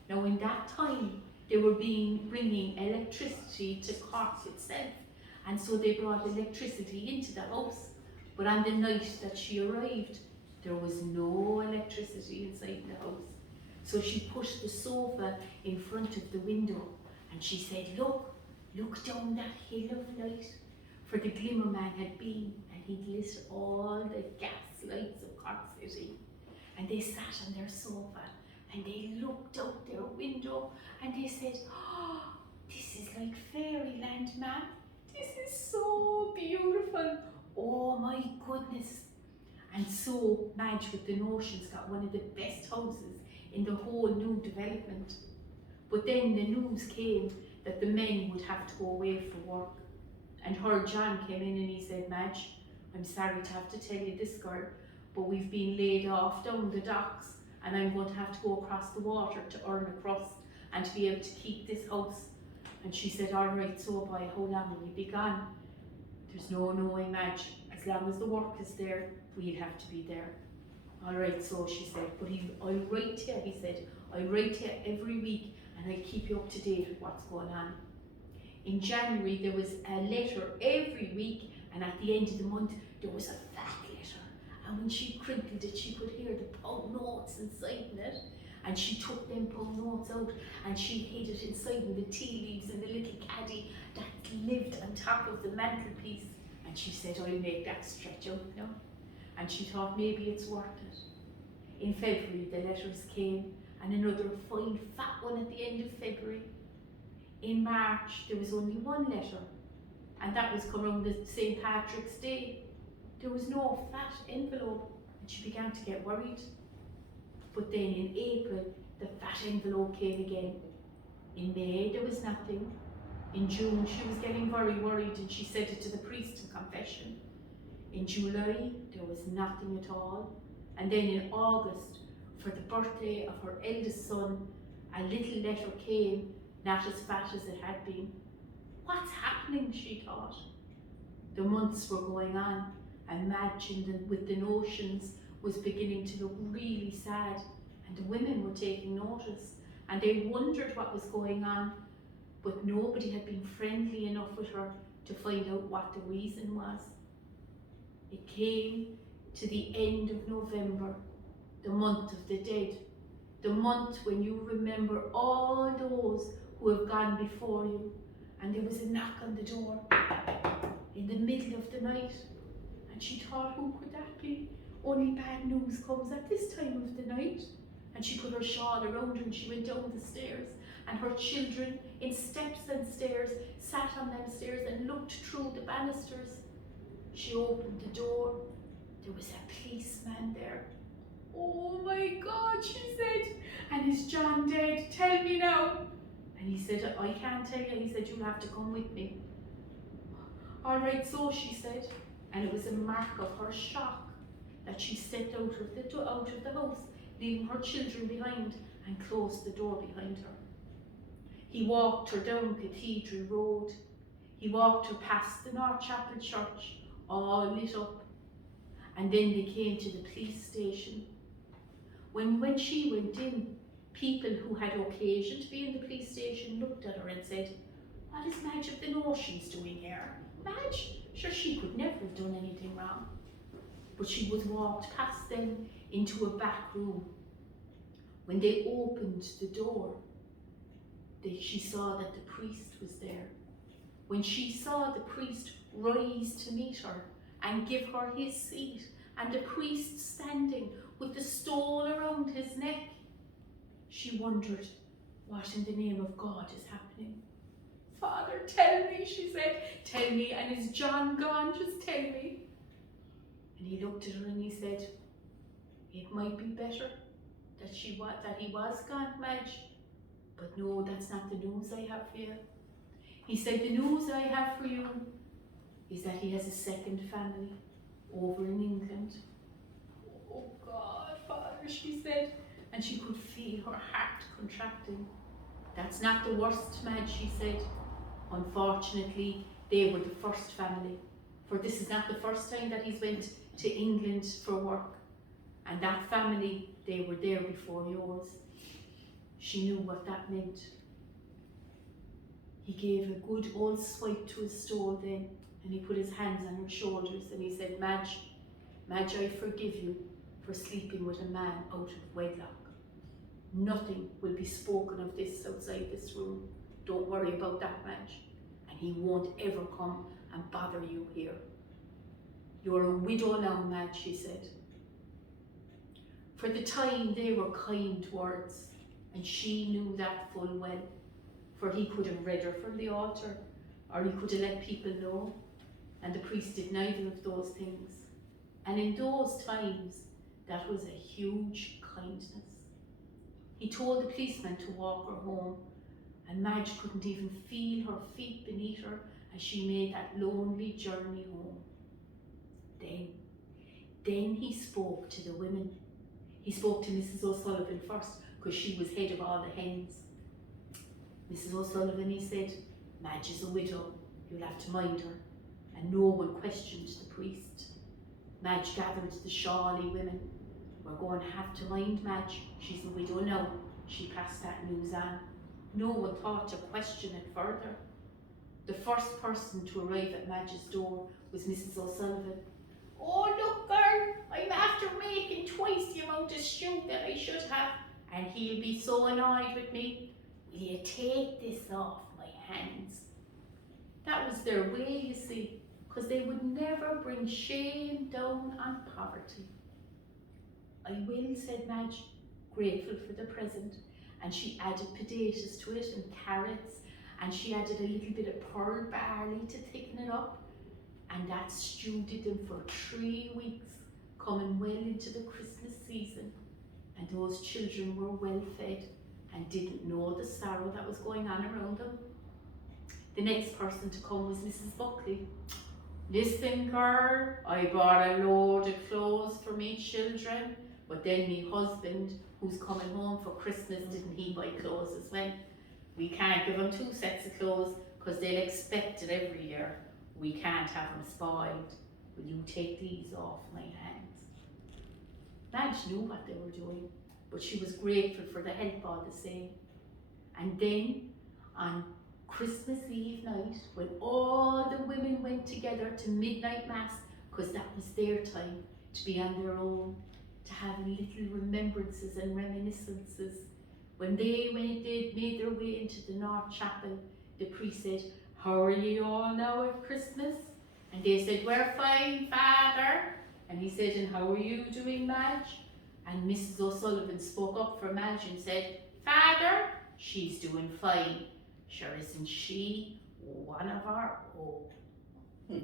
Now in that time, they were bringing electricity to Cork itself. And so they brought electricity into the house. But on the night that she arrived, there was no electricity inside the house. So she pushed the sofa in front of the window, and she said, look down that hill of light. For the glimmer man had been, and he'd lit all the gas lights of Cork City. And they sat on their sofa, and they looked out their window, and they said, "Oh, this is like fairyland, man. This is so beautiful. Oh my goodness." And so Madge with the Notions got one of the best houses in the whole new development. But then the news came that the men would have to go away for work. And her John came in and he said, "Madge, I'm sorry to have to tell you this, girl, but we've been laid off down the docks, and I'm going to have to go across the water to earn a crust and to be able to keep this house." And she said, "All right, so by how long will you be gone?" "There's no knowing, Madge. As long as the work is there, we'll have to be there." All right, so she said, but I'll write to you, he said, I'll write to you every week and I'll keep you up to date with what's going on. In January, there was a letter every week, and at the end of the month, there was a fat letter. And when she crinkled it, she could hear the pound notes inside it. And she took them pound notes out and she hid it inside in the tea leaves in the little caddy that lived on top of the mantelpiece. And she said, I'll make that stretch out now. And she thought maybe it's worth it. In February, the letters came, and another fine fat one at the end of February. In March, there was only one letter, and that was around the St. Patrick's Day. There was no fat envelope, and she began to get worried. But then in April, the fat envelope came again. In May, there was nothing. In June, she was getting very worried, and she said it to the priest in confession. In July, there was nothing at all. And then in August, for the birthday of her eldest son, a little letter came, not as fat as it had been. What's happening, she thought. The months were going on, and Madge with the notions was beginning to look really sad, and the women were taking notice, and they wondered what was going on, but nobody had been friendly enough with her to find out what the reason was. It came to the end of November, the month of the dead, the month when you remember all those who have gone before you, and there was a knock on the door in the middle of the night, and she thought, who could that be? Only bad news comes at this time of the night. And she put her shawl around her and she went down the stairs, and her children in steps and stairs sat on them stairs and looked through the banisters. She opened the door. There was a policeman there. Oh my God, she said, and is John dead? Tell me now. And he said, I can't tell you. He said, you'll have to come with me. All right, so she said, and it was a mark of her shock that she stepped out of the house, leaving her children behind, and closed the door behind her. He walked her down Cathedral Road. He walked her past the North Chapel Church, all lit up. And then they came to the police station. When she went in, people who had occasion to be in the police station looked at her and said, what is Madge of the Notions doing here? Madge? Sure, she could never have done anything wrong. But she was walked past them into a back room. When they opened the door, she saw that the priest was there. When she saw the priest rise to meet her and give her his seat, and the priest standing with the stole around his neck, she wondered, what in the name of God is happening? Father, tell me, she said, tell me, and is John gone? Just tell me. And he looked at her and he said, it might be better that he was gone, Madge, but no, that's not the news I have for you. He said, the news I have for you is that he has a second family over in England. Oh God, Father, she said, and she could feel her heart contracting. That's not the worst, Madge, she said. Unfortunately, they were the first family, for this is not the first time that he's went to England for work, and that family, they were there before yours. She knew what that meant. He gave a good old swipe to his stole then, and he put his hands on her shoulders and he said, Madge, Madge, I forgive you for sleeping with a man out of wedlock. Nothing will be spoken of this outside this room. Don't worry about that, Madge. And he won't ever come and bother you here. You're a widow now, Madge, she said. For the time they were kind words, and she knew that full well, for he could have read her from the altar, or he could have let people know, and the priest did neither of those things. And in those times, that was a huge kindness. He told the policeman to walk her home, and Madge couldn't even feel her feet beneath her as she made that lonely journey home. Then he spoke to the women. He spoke to Mrs. O'Sullivan first, because she was head of all the hens. Mrs. O'Sullivan, he said, Madge is a widow, you'll have to mind her. And no one questioned the priest. Madge gathered the Shawley women. we're going to have to mind Madge. She's a widow now. She passed that news on. No one thought to question it further. The first person to arrive at Madge's door was Mrs. O'Sullivan. "Oh, look, girl, I'm after making twice the amount of stew that I should have, and he'll be so annoyed with me. Will you take this off my hands?" That was their way, you see, because they would never bring shame down on poverty. "I will," said Madge, grateful for the present, and she added potatoes to it and carrots, and she added a little bit of pearl barley to thicken it up, and that stew did them for 3 weeks, coming well into the Christmas season, and those children were well fed and didn't know the sorrow that was going on around them. The next person to come was Mrs. Buckley. "Listen, girl, I bought a load of clothes for me children, but then me husband, who's coming home for Christmas, didn't he buy clothes as well? We can't give them 2 sets of clothes because they'll expect it every year. We can't have them spoiled. Will you take these off my hands?" Madge knew what they were doing, but she was grateful for the help all the same. And then, on Christmas Eve night, when all the women went together to midnight mass, because that was their time to be on their own, to have little remembrances and reminiscences, when they made their way into the North Chapel, the priest said, "How are you all now at Christmas?" And they said, "We're fine, Father." And he said, "And how are you doing, Madge?" And Mrs. O'Sullivan spoke up for Madge and said, "Father, she's doing fine. Sure, isn't she one of our own?" In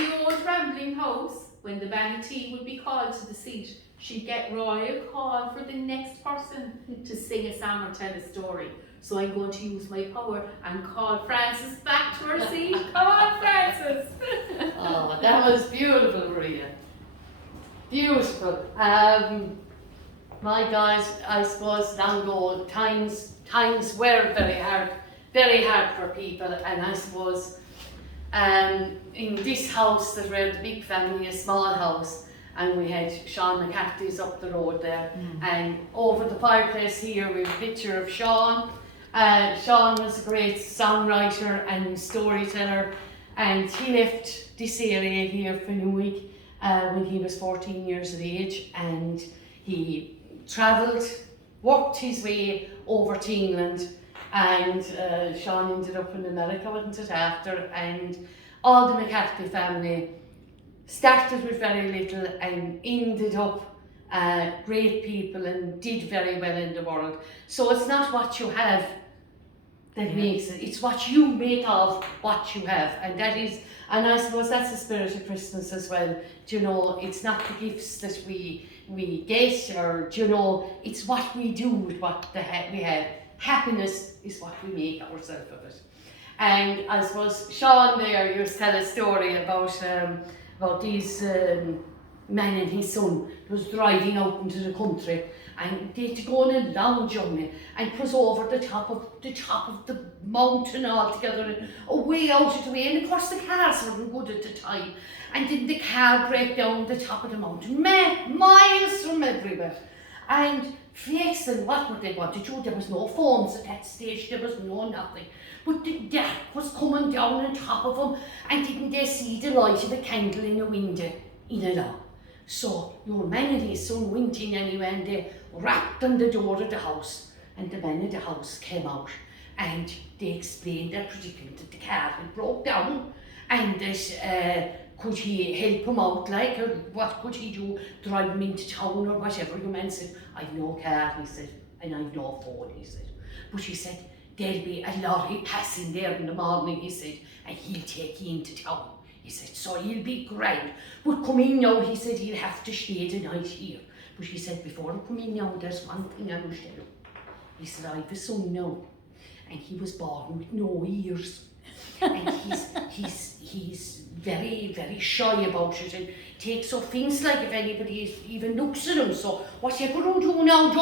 the old rambling house, when the vanity would be called to the seat, she'd get royal call for the next person to sing a song or tell a story. So I'm going to use my power and call Frances back to her seat. Come on, Frances! Oh, that was beautiful, Maria. Beautiful. My guys, I suppose long ago, times were very hard for people, and I suppose in this house that we're the big family, a small house, and we had Sean McCarthy's up the road there, and over the fireplace here we have a picture of Sean. Sean was a great songwriter and storyteller, and he left this area here, Finuge, when he was 14 years of age, and he travelled, worked his way over to England, and Sean ended up in America, wasn't it, after, and all the McCarthy family started with very little and ended up great people and did very well in the world. So it's not what you have that makes it, it's what you make of what you have, and that is, and I suppose that's the spirit of Christmas as well. Do you know, it's not the gifts that we get, or do you know, it's what we do with what we have. Happiness is what we make ourselves of it. And I suppose Sean there used to tell a story about these man and his son was driving out into the country, and they had to go on a long journey, and it was over the top of the mountain altogether, and away out of the way, and of course the cars weren't good at the time, and then the car break down the top of the mountain, miles from everywhere, and Fixing, what were they going to do? There was no phones at that stage, there was no nothing. But the dark was coming down on top of them, and didn't they see the light of the candle in the window in a law? So your man and his son went in anyway, and they rapped on the door of the house, and the man of the house came out, and they explained their predicament, that the car had broke down, and that could he help him out, like, or what could he do, drive him into town or whatever. The man said, "I've no car," he said, "and I've no phone," he said. But he said, "There'll be a lorry passing there in the morning," he said, "and he'll take you into town." He said, "So you'll be grand. But come in now," he said, "you'll have to stay the night here." But he said, "Before I come in now, there's one thing I must tell you." He said, "I've a son now, and he was born with no ears. And he's very, very shy about it, and takes offence like if anybody even looks at him. So whatever you do now,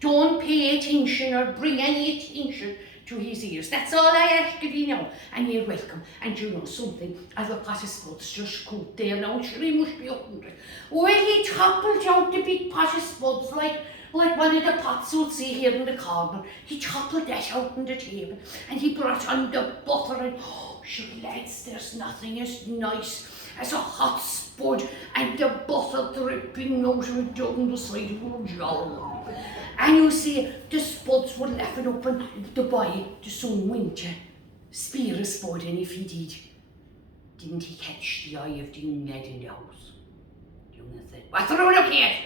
don't pay attention or bring any attention to his ears. That's all I ask of you now, and you're welcome. And you know something, I've a pot of spuds just cooked there now, sure he must be 100. Well, he toppled out the big pot of spuds like one of the pots you'll see here in the corner. He toppled that out on the table, and he brought on the butter, and oh, sure lads, there's nothing as nice as a hot spud and the butter dripping out of it down the side of your jaw. And you see, the spuds were laughing up, and the boy, the son went to spear a spud, and if he didn't he catch the eye of the young lad in the house? The young lad said, "What are you looking at?"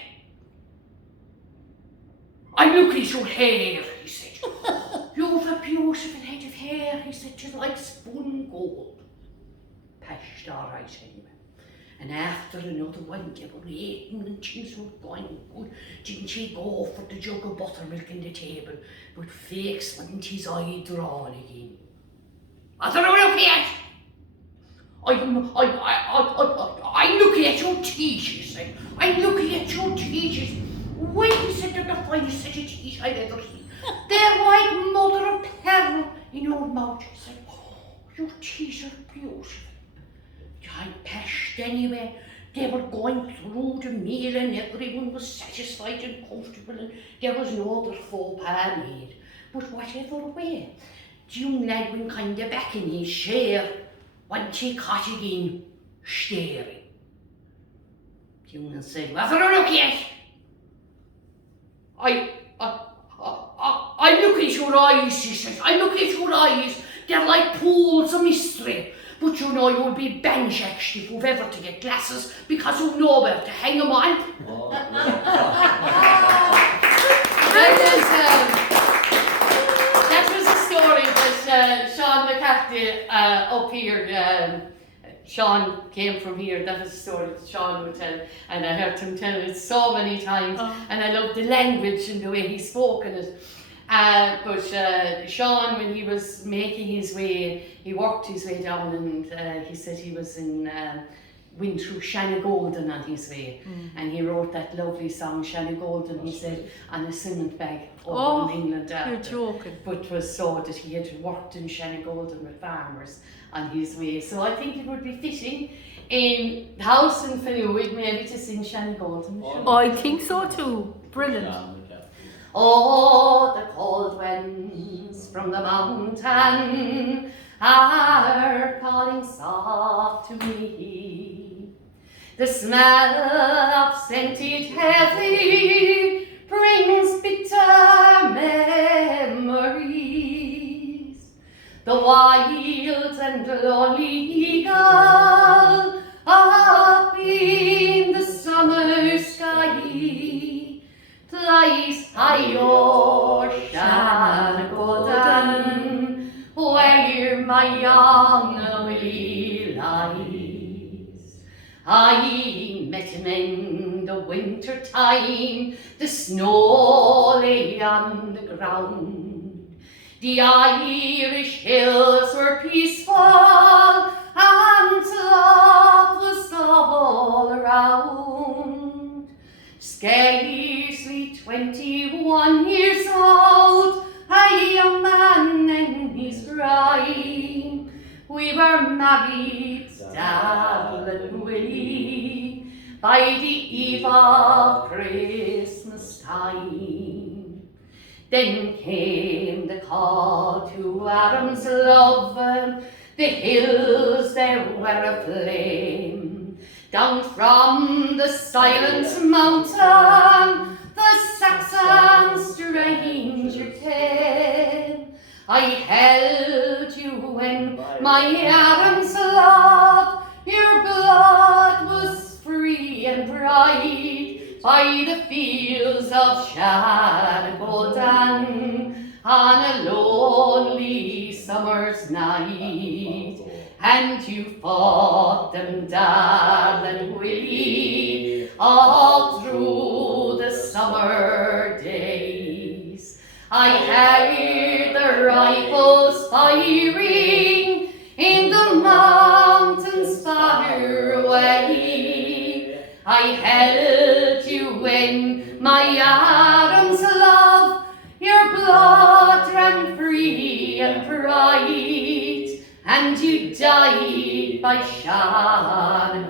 "I'm looking at your hair," he said. "You've a beautiful head of hair," he said, "just like spun gold." Pashed all right anyway. And after another one, they were eating and things were going good. Didn't he go for the jug of buttermilk on the table? But Fakes wouldn't his eye drawn again. "What are you looking at?" I'm looking at your teeth," he said. "I'm looking at your teeth." "Wait," he said, "they're the finest set of teeth I've ever seen. They're like mother of pearl in your mouth," he said. "Oh, your teeth are beautiful." Time passed anyway. They were going through the meal, and everyone was satisfied and comfortable, and there was no other faux pas made. But whatever way, the young lad went kind of back in his chair when he caught again staring. The young man said, "What are you looking at?" I'm looking at your eyes," he said. "I'm looking at your eyes. They're like pools of mystery. But you know you'll be banjaxed if you've ever to get glasses, because you'll know where to hang them on." That was a story that Sean McCarthy up here, Sean came from here. That was a story that Sean would tell, and I heard him tell it so many times, and I loved the language and the way he spoke in it. But Sean, when he was making his way, he worked his way down, and he said he was went through Shannygolden on his way, and he wrote that lovely song Shannygolden, he said, on a cement bag over in England. You're joking. But it was so that he had worked in Shannygolden with farmers on his way. So I think it would be fitting in the house in Finuge maybe to sing Shannygolden. I think so too. Brilliant. Oh, the cold winds from the mountain are calling soft to me. The smell of scented heather brings bitter memories. The wild and lonely eagle up in the summer sky flies high o'er Shannygolden, where my young Willie lies. I met him in the winter time, the snow lay on the ground. The Irish hills were peaceful, and love was all around. Scarcely 21 years old, a young man and his bride. We were married, Dal and Willie, by the eve of Christmas time. Then came the call to Adam's love, the hills they were aflame. Down from the silent mountain, the Saxon stranger came. I held you in my Adam's love, your blood was free and bright, by the fields of Shannygolden, on a lonely summer's night. And you fought them, Dal and Willie, all through the summer days. I heard the rifles firing in the mountains far away. I held you in my Adam's love, your blood ran free glory and pride, and you died by Shannon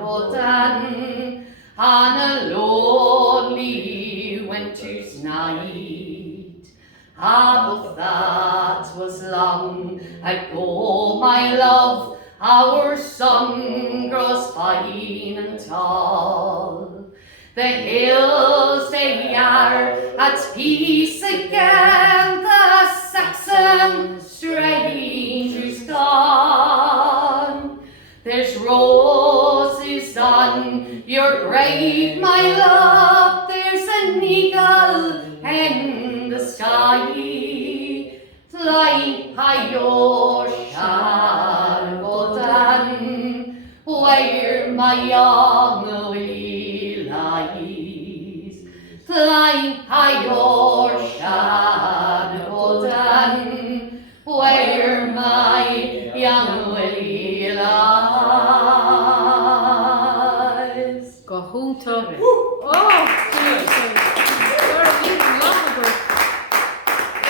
on a lonely winter's night. Ah, but that was long ago, my love, our sun grows fine and tall. The hills, they are at peace again, the Saxon strangers gone. There's roses on your grave, my love, there's an eagle in the sky, flying high o'er Shannon, where my young Willie lies, flying high o'er Shannon, where my young Willie lies. Go home to. Oh, Jesus.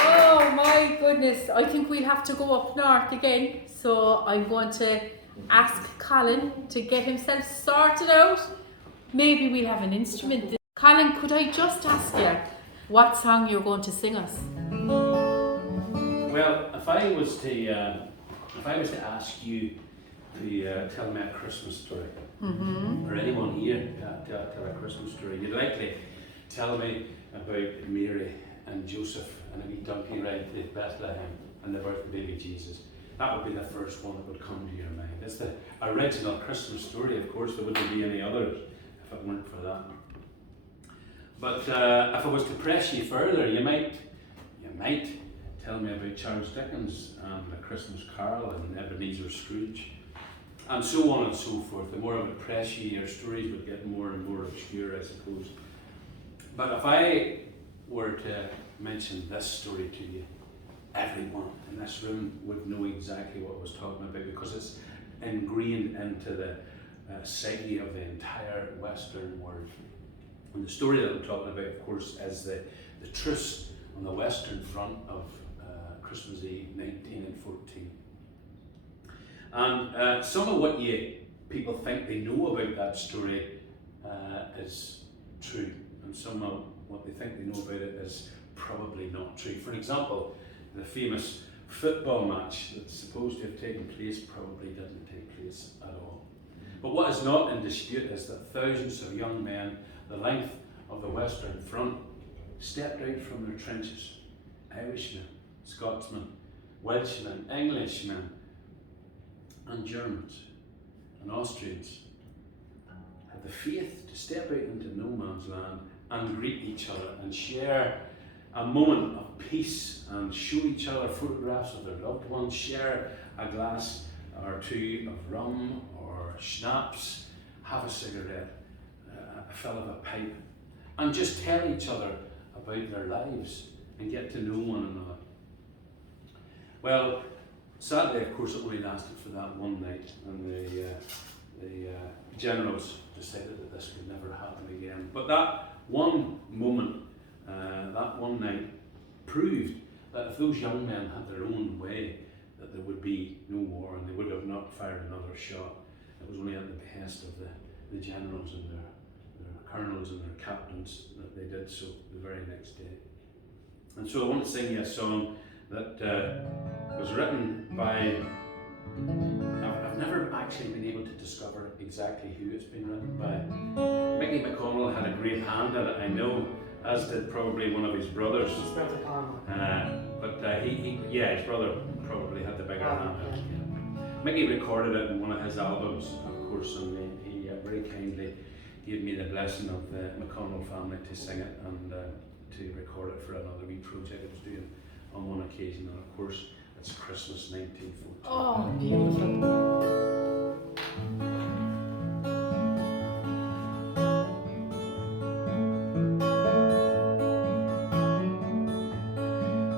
Oh my goodness. I think we'll have to go up north again. So I'm going to ask Colin to get himself sorted out. Maybe we'll have an instrument. Colin, could I just ask you what song you're going to sing us? Well, if I was to ask you to tell me a Christmas story, or anyone here tell a Christmas story, you'd likely tell me about Mary and Joseph and a wee donkey ride to Bethlehem and the birth of baby Jesus. That would be the first one that would come to your mind. It's the original Christmas story, of course. There wouldn't be any others if it weren't for that. But if I was to press you further, you might tell me about Charles Dickens and A Christmas Carol and Ebenezer Scrooge, and so on and so forth. The more I would press you, your stories would get more and more obscure, I suppose. But if I were to mention this story to you, everyone in this room would know exactly what I was talking about, because it's ingrained into the psyche of the entire Western world. And the story that I'm talking about, of course, is the truce on the Western Front of Christmas Eve 1914. And some of what people think they know about that story is true, and some of what they think they know about it is probably not true. For example, the famous football match that's supposed to have taken place probably didn't take place at all. But what is not in dispute is that thousands of young men, the length of the Western Front, stepped out from their trenches. Irishmen, Scotsmen, Welshmen, Englishmen, and Germans, and Austrians had the faith to step out into no man's land and greet each other and share a moment of peace and show each other photographs of their loved ones, share a glass or two of rum or schnapps, have a cigarette, a fill of a pipe, and just tell each other about their lives and get to know one another. Well, sadly, of course, it only lasted for that one night, and the generals decided that this would never happen again. But that one moment, that one night, proved that if those young men had their own way, that there would be no war, and they would have not fired another shot. It was only at the behest of the generals and their colonels and their captains that they did so the very next day. And so I want to sing you a song that was written by, I've never actually been able to discover exactly who it's been written by. Mickey McConnell had a great hand in it, I know, as did probably one of his brothers. His brother Cormac. But his brother probably had the bigger hand in it. Yeah. Mickey recorded it in one of his albums, of course, and he very kindly gave me the blessing of the McConnell family to sing it and to record it for another wee project I was doing on one occasion, and of course it's Christmas 1914. Oh, beautiful.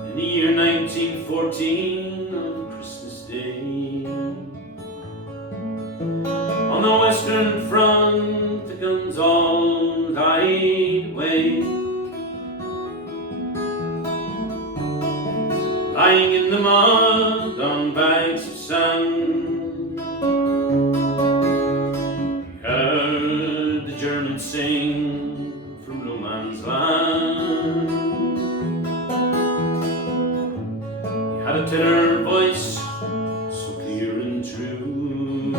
In the year 1914, on Christmas Day, on the Western Front, the guns all died away. Lying in the mud on banks of sand. We heard the Germans sing from no man's land. He had a tenor voice so clear and true.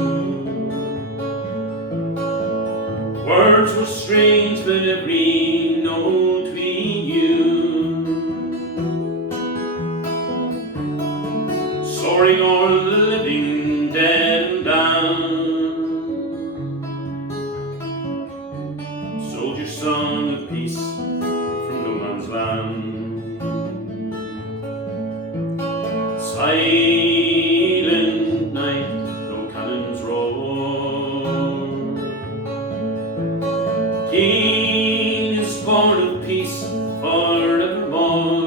Words were strange, but every note we knew. Soaring o'er the living, dead and down. Soldier song of peace from no man's land. Silent night, no cannons roar. King is born of peace forevermore.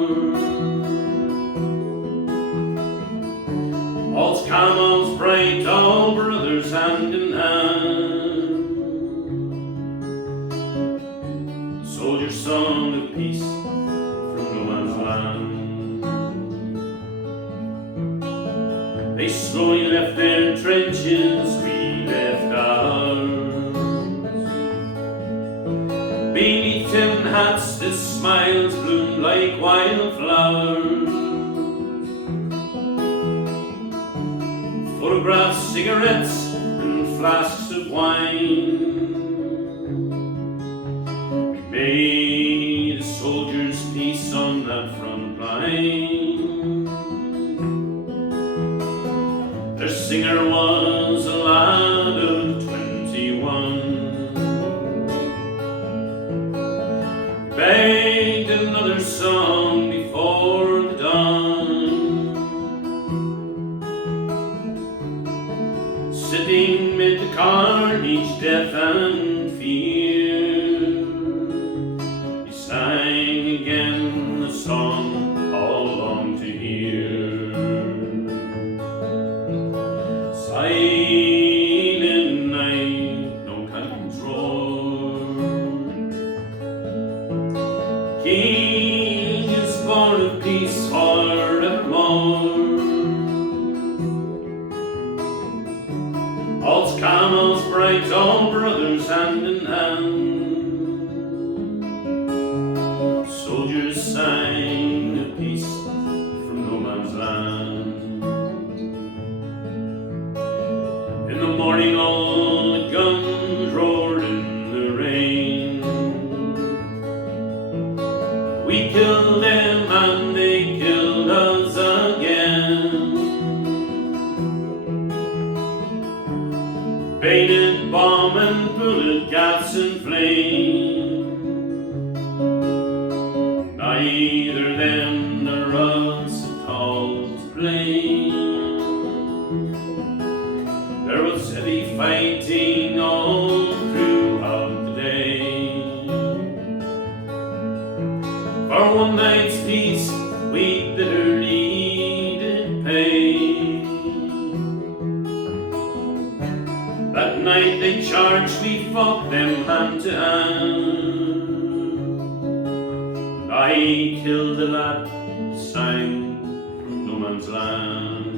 All's calm, all's bright, all brothers hand in hand. Soldier song of peace from no man's land. They slowly left their trenches, we left ours. Beneath tin hats, the smiles bloomed like wildflowers. Photographs, cigarettes, and flasks of wine. We made a soldier's peace on that front line. Their singer was a lad of 21. Begged another song before the dawn. Sitting mid the carnage, death and fear, he sang again the song all long to hear. Silent night, no cannons roar. King is born of peace forevermore. All's calm, all's bright, all brothers hand in hand. Soldiers sang of peace from no man's land. In the morning all the guns roared in the rain. We killed them and they killed us again. Bayonet, bomb and bullet, gas and flame. Neither them nor us called to blame. There was heavy fighting all throughout the day. For one night's peace we bitterly did pay. That night they charged, we fought them hand to hand. I killed the lad who sang from no man's land.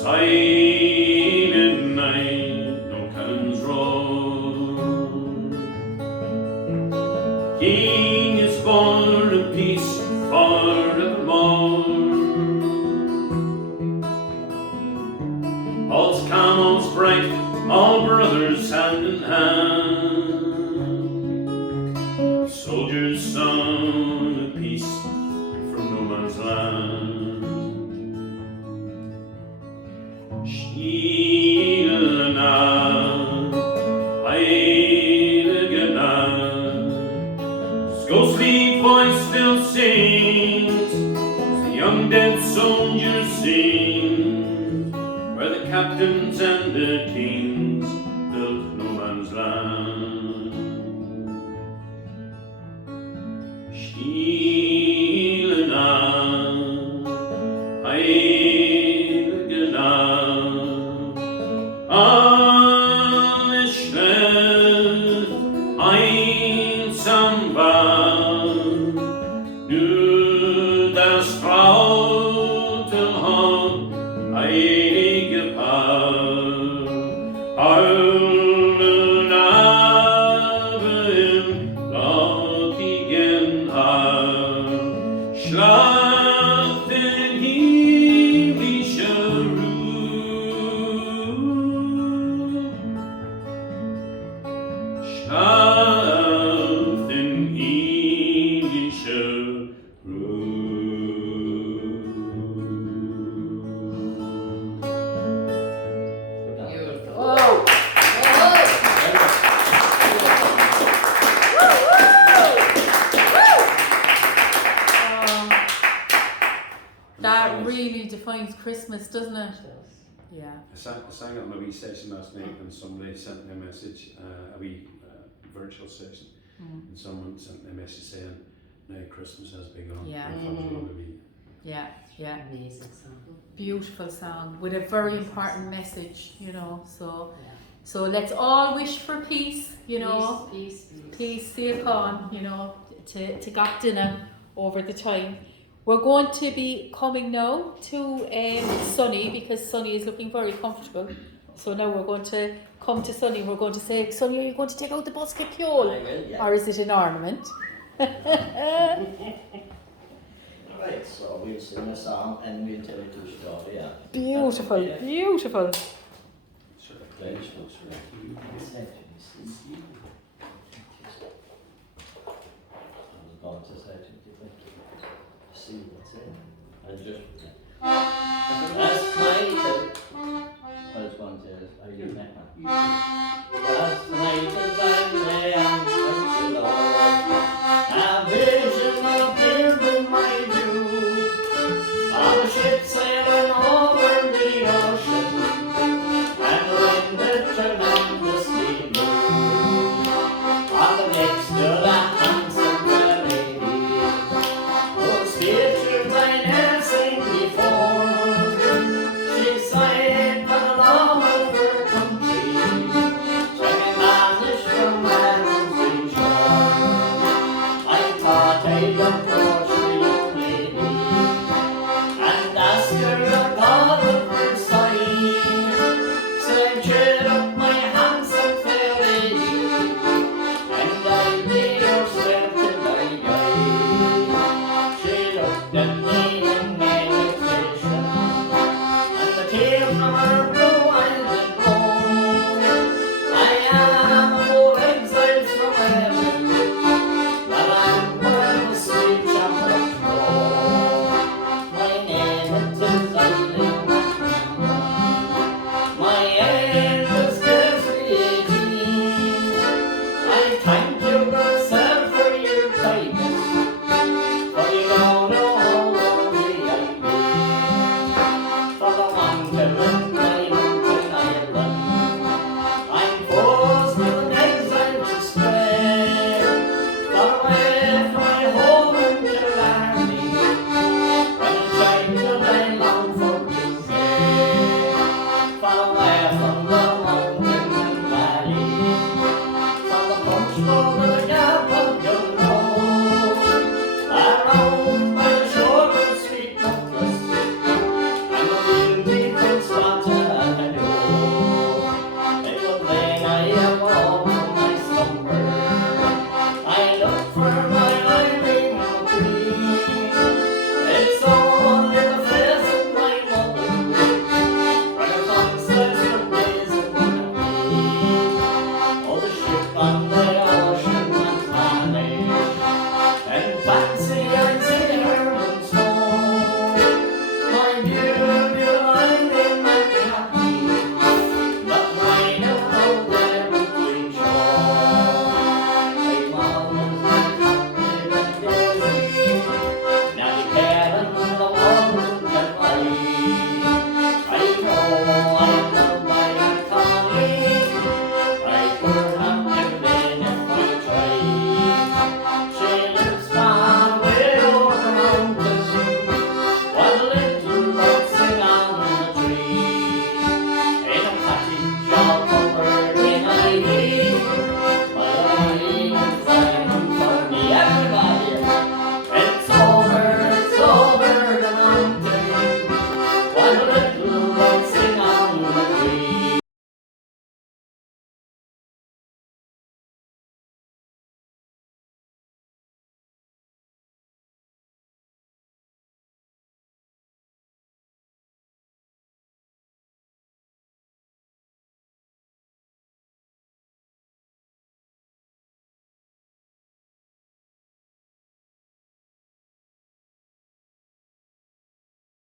Silent night, no cannons roar. King is born of peace forevermore. All's calm, all's bright, all brothers hand in hand. Soldiers sung of peace from no man's land. Stille Nacht, heilige Nacht. His ghostly voice still sings, the young dead soldiers sing, where the captains and the kings built no man's land. Stille Nacht, heilige Nacht, alle schläft einsam wach, nur Nothing easy shall Beautiful. Oh. That really defines Christmas, doesn't it? Yeah. I sang at my wee session last night and somebody sent me a message, a wee virtual session, and someone sent me a message saying, now Christmas has begun. Yeah. I thought it was going to be Yeah, yeah. Amazing song. Beautiful song with a very important message, you know. So Yeah. so let's all wish for peace, you know. Peace. Peace, Siakon, you know, to got dinner over the time. We're going to be coming now to Sonny because Sonny is looking very comfortable. So now we're going to come to Sonny. We're going to say, Sonny, are you going to take out the basket I pole? will, yeah. Or is it an ornament? Right, so we'll sing a song and we'll tell it to story, yeah. Beautiful, Yeah. beautiful. sort of Right. looks right. See what's in. I just. Last night, I was going to. Are you back now? Last night as I lay on the pillow, a vision appeared in my view. On a ship sailing over the ocean, and when it turned on the sea blue, on the deck stood a handsome fair lady, whose features I ne'er seen before. She sighed for the love of her country, singing Spanish from Ramsey shore. I thought I'd approach the young lady and ask her a God of her sign. Said, cheer up, my handsome fair lady, and I'll be your slave till I die. She looked at me in meditation, and the tears from her blue eyes did roll. I am a poor exile from heaven, but I'm where the sweet shepherds roll. My name it is Eileen, my age is scarcely 18. I thank you, good sir, for your kindness, for you don't know how lonely I've been. For the mountain and my mountain island, I'm forced with an exile to stray, far away from my home in Killarney, when a child I long for to say. Far away from the mountain and valley, from the punch bowl to the gap of young road, around by the shore of sweet Douglas, and the beautiful spot ahead. It was then I awoke from my slumber. I looked for my Irene Queen. It's all in the face of my mother, where the constance of days and night. Oh, the ship on the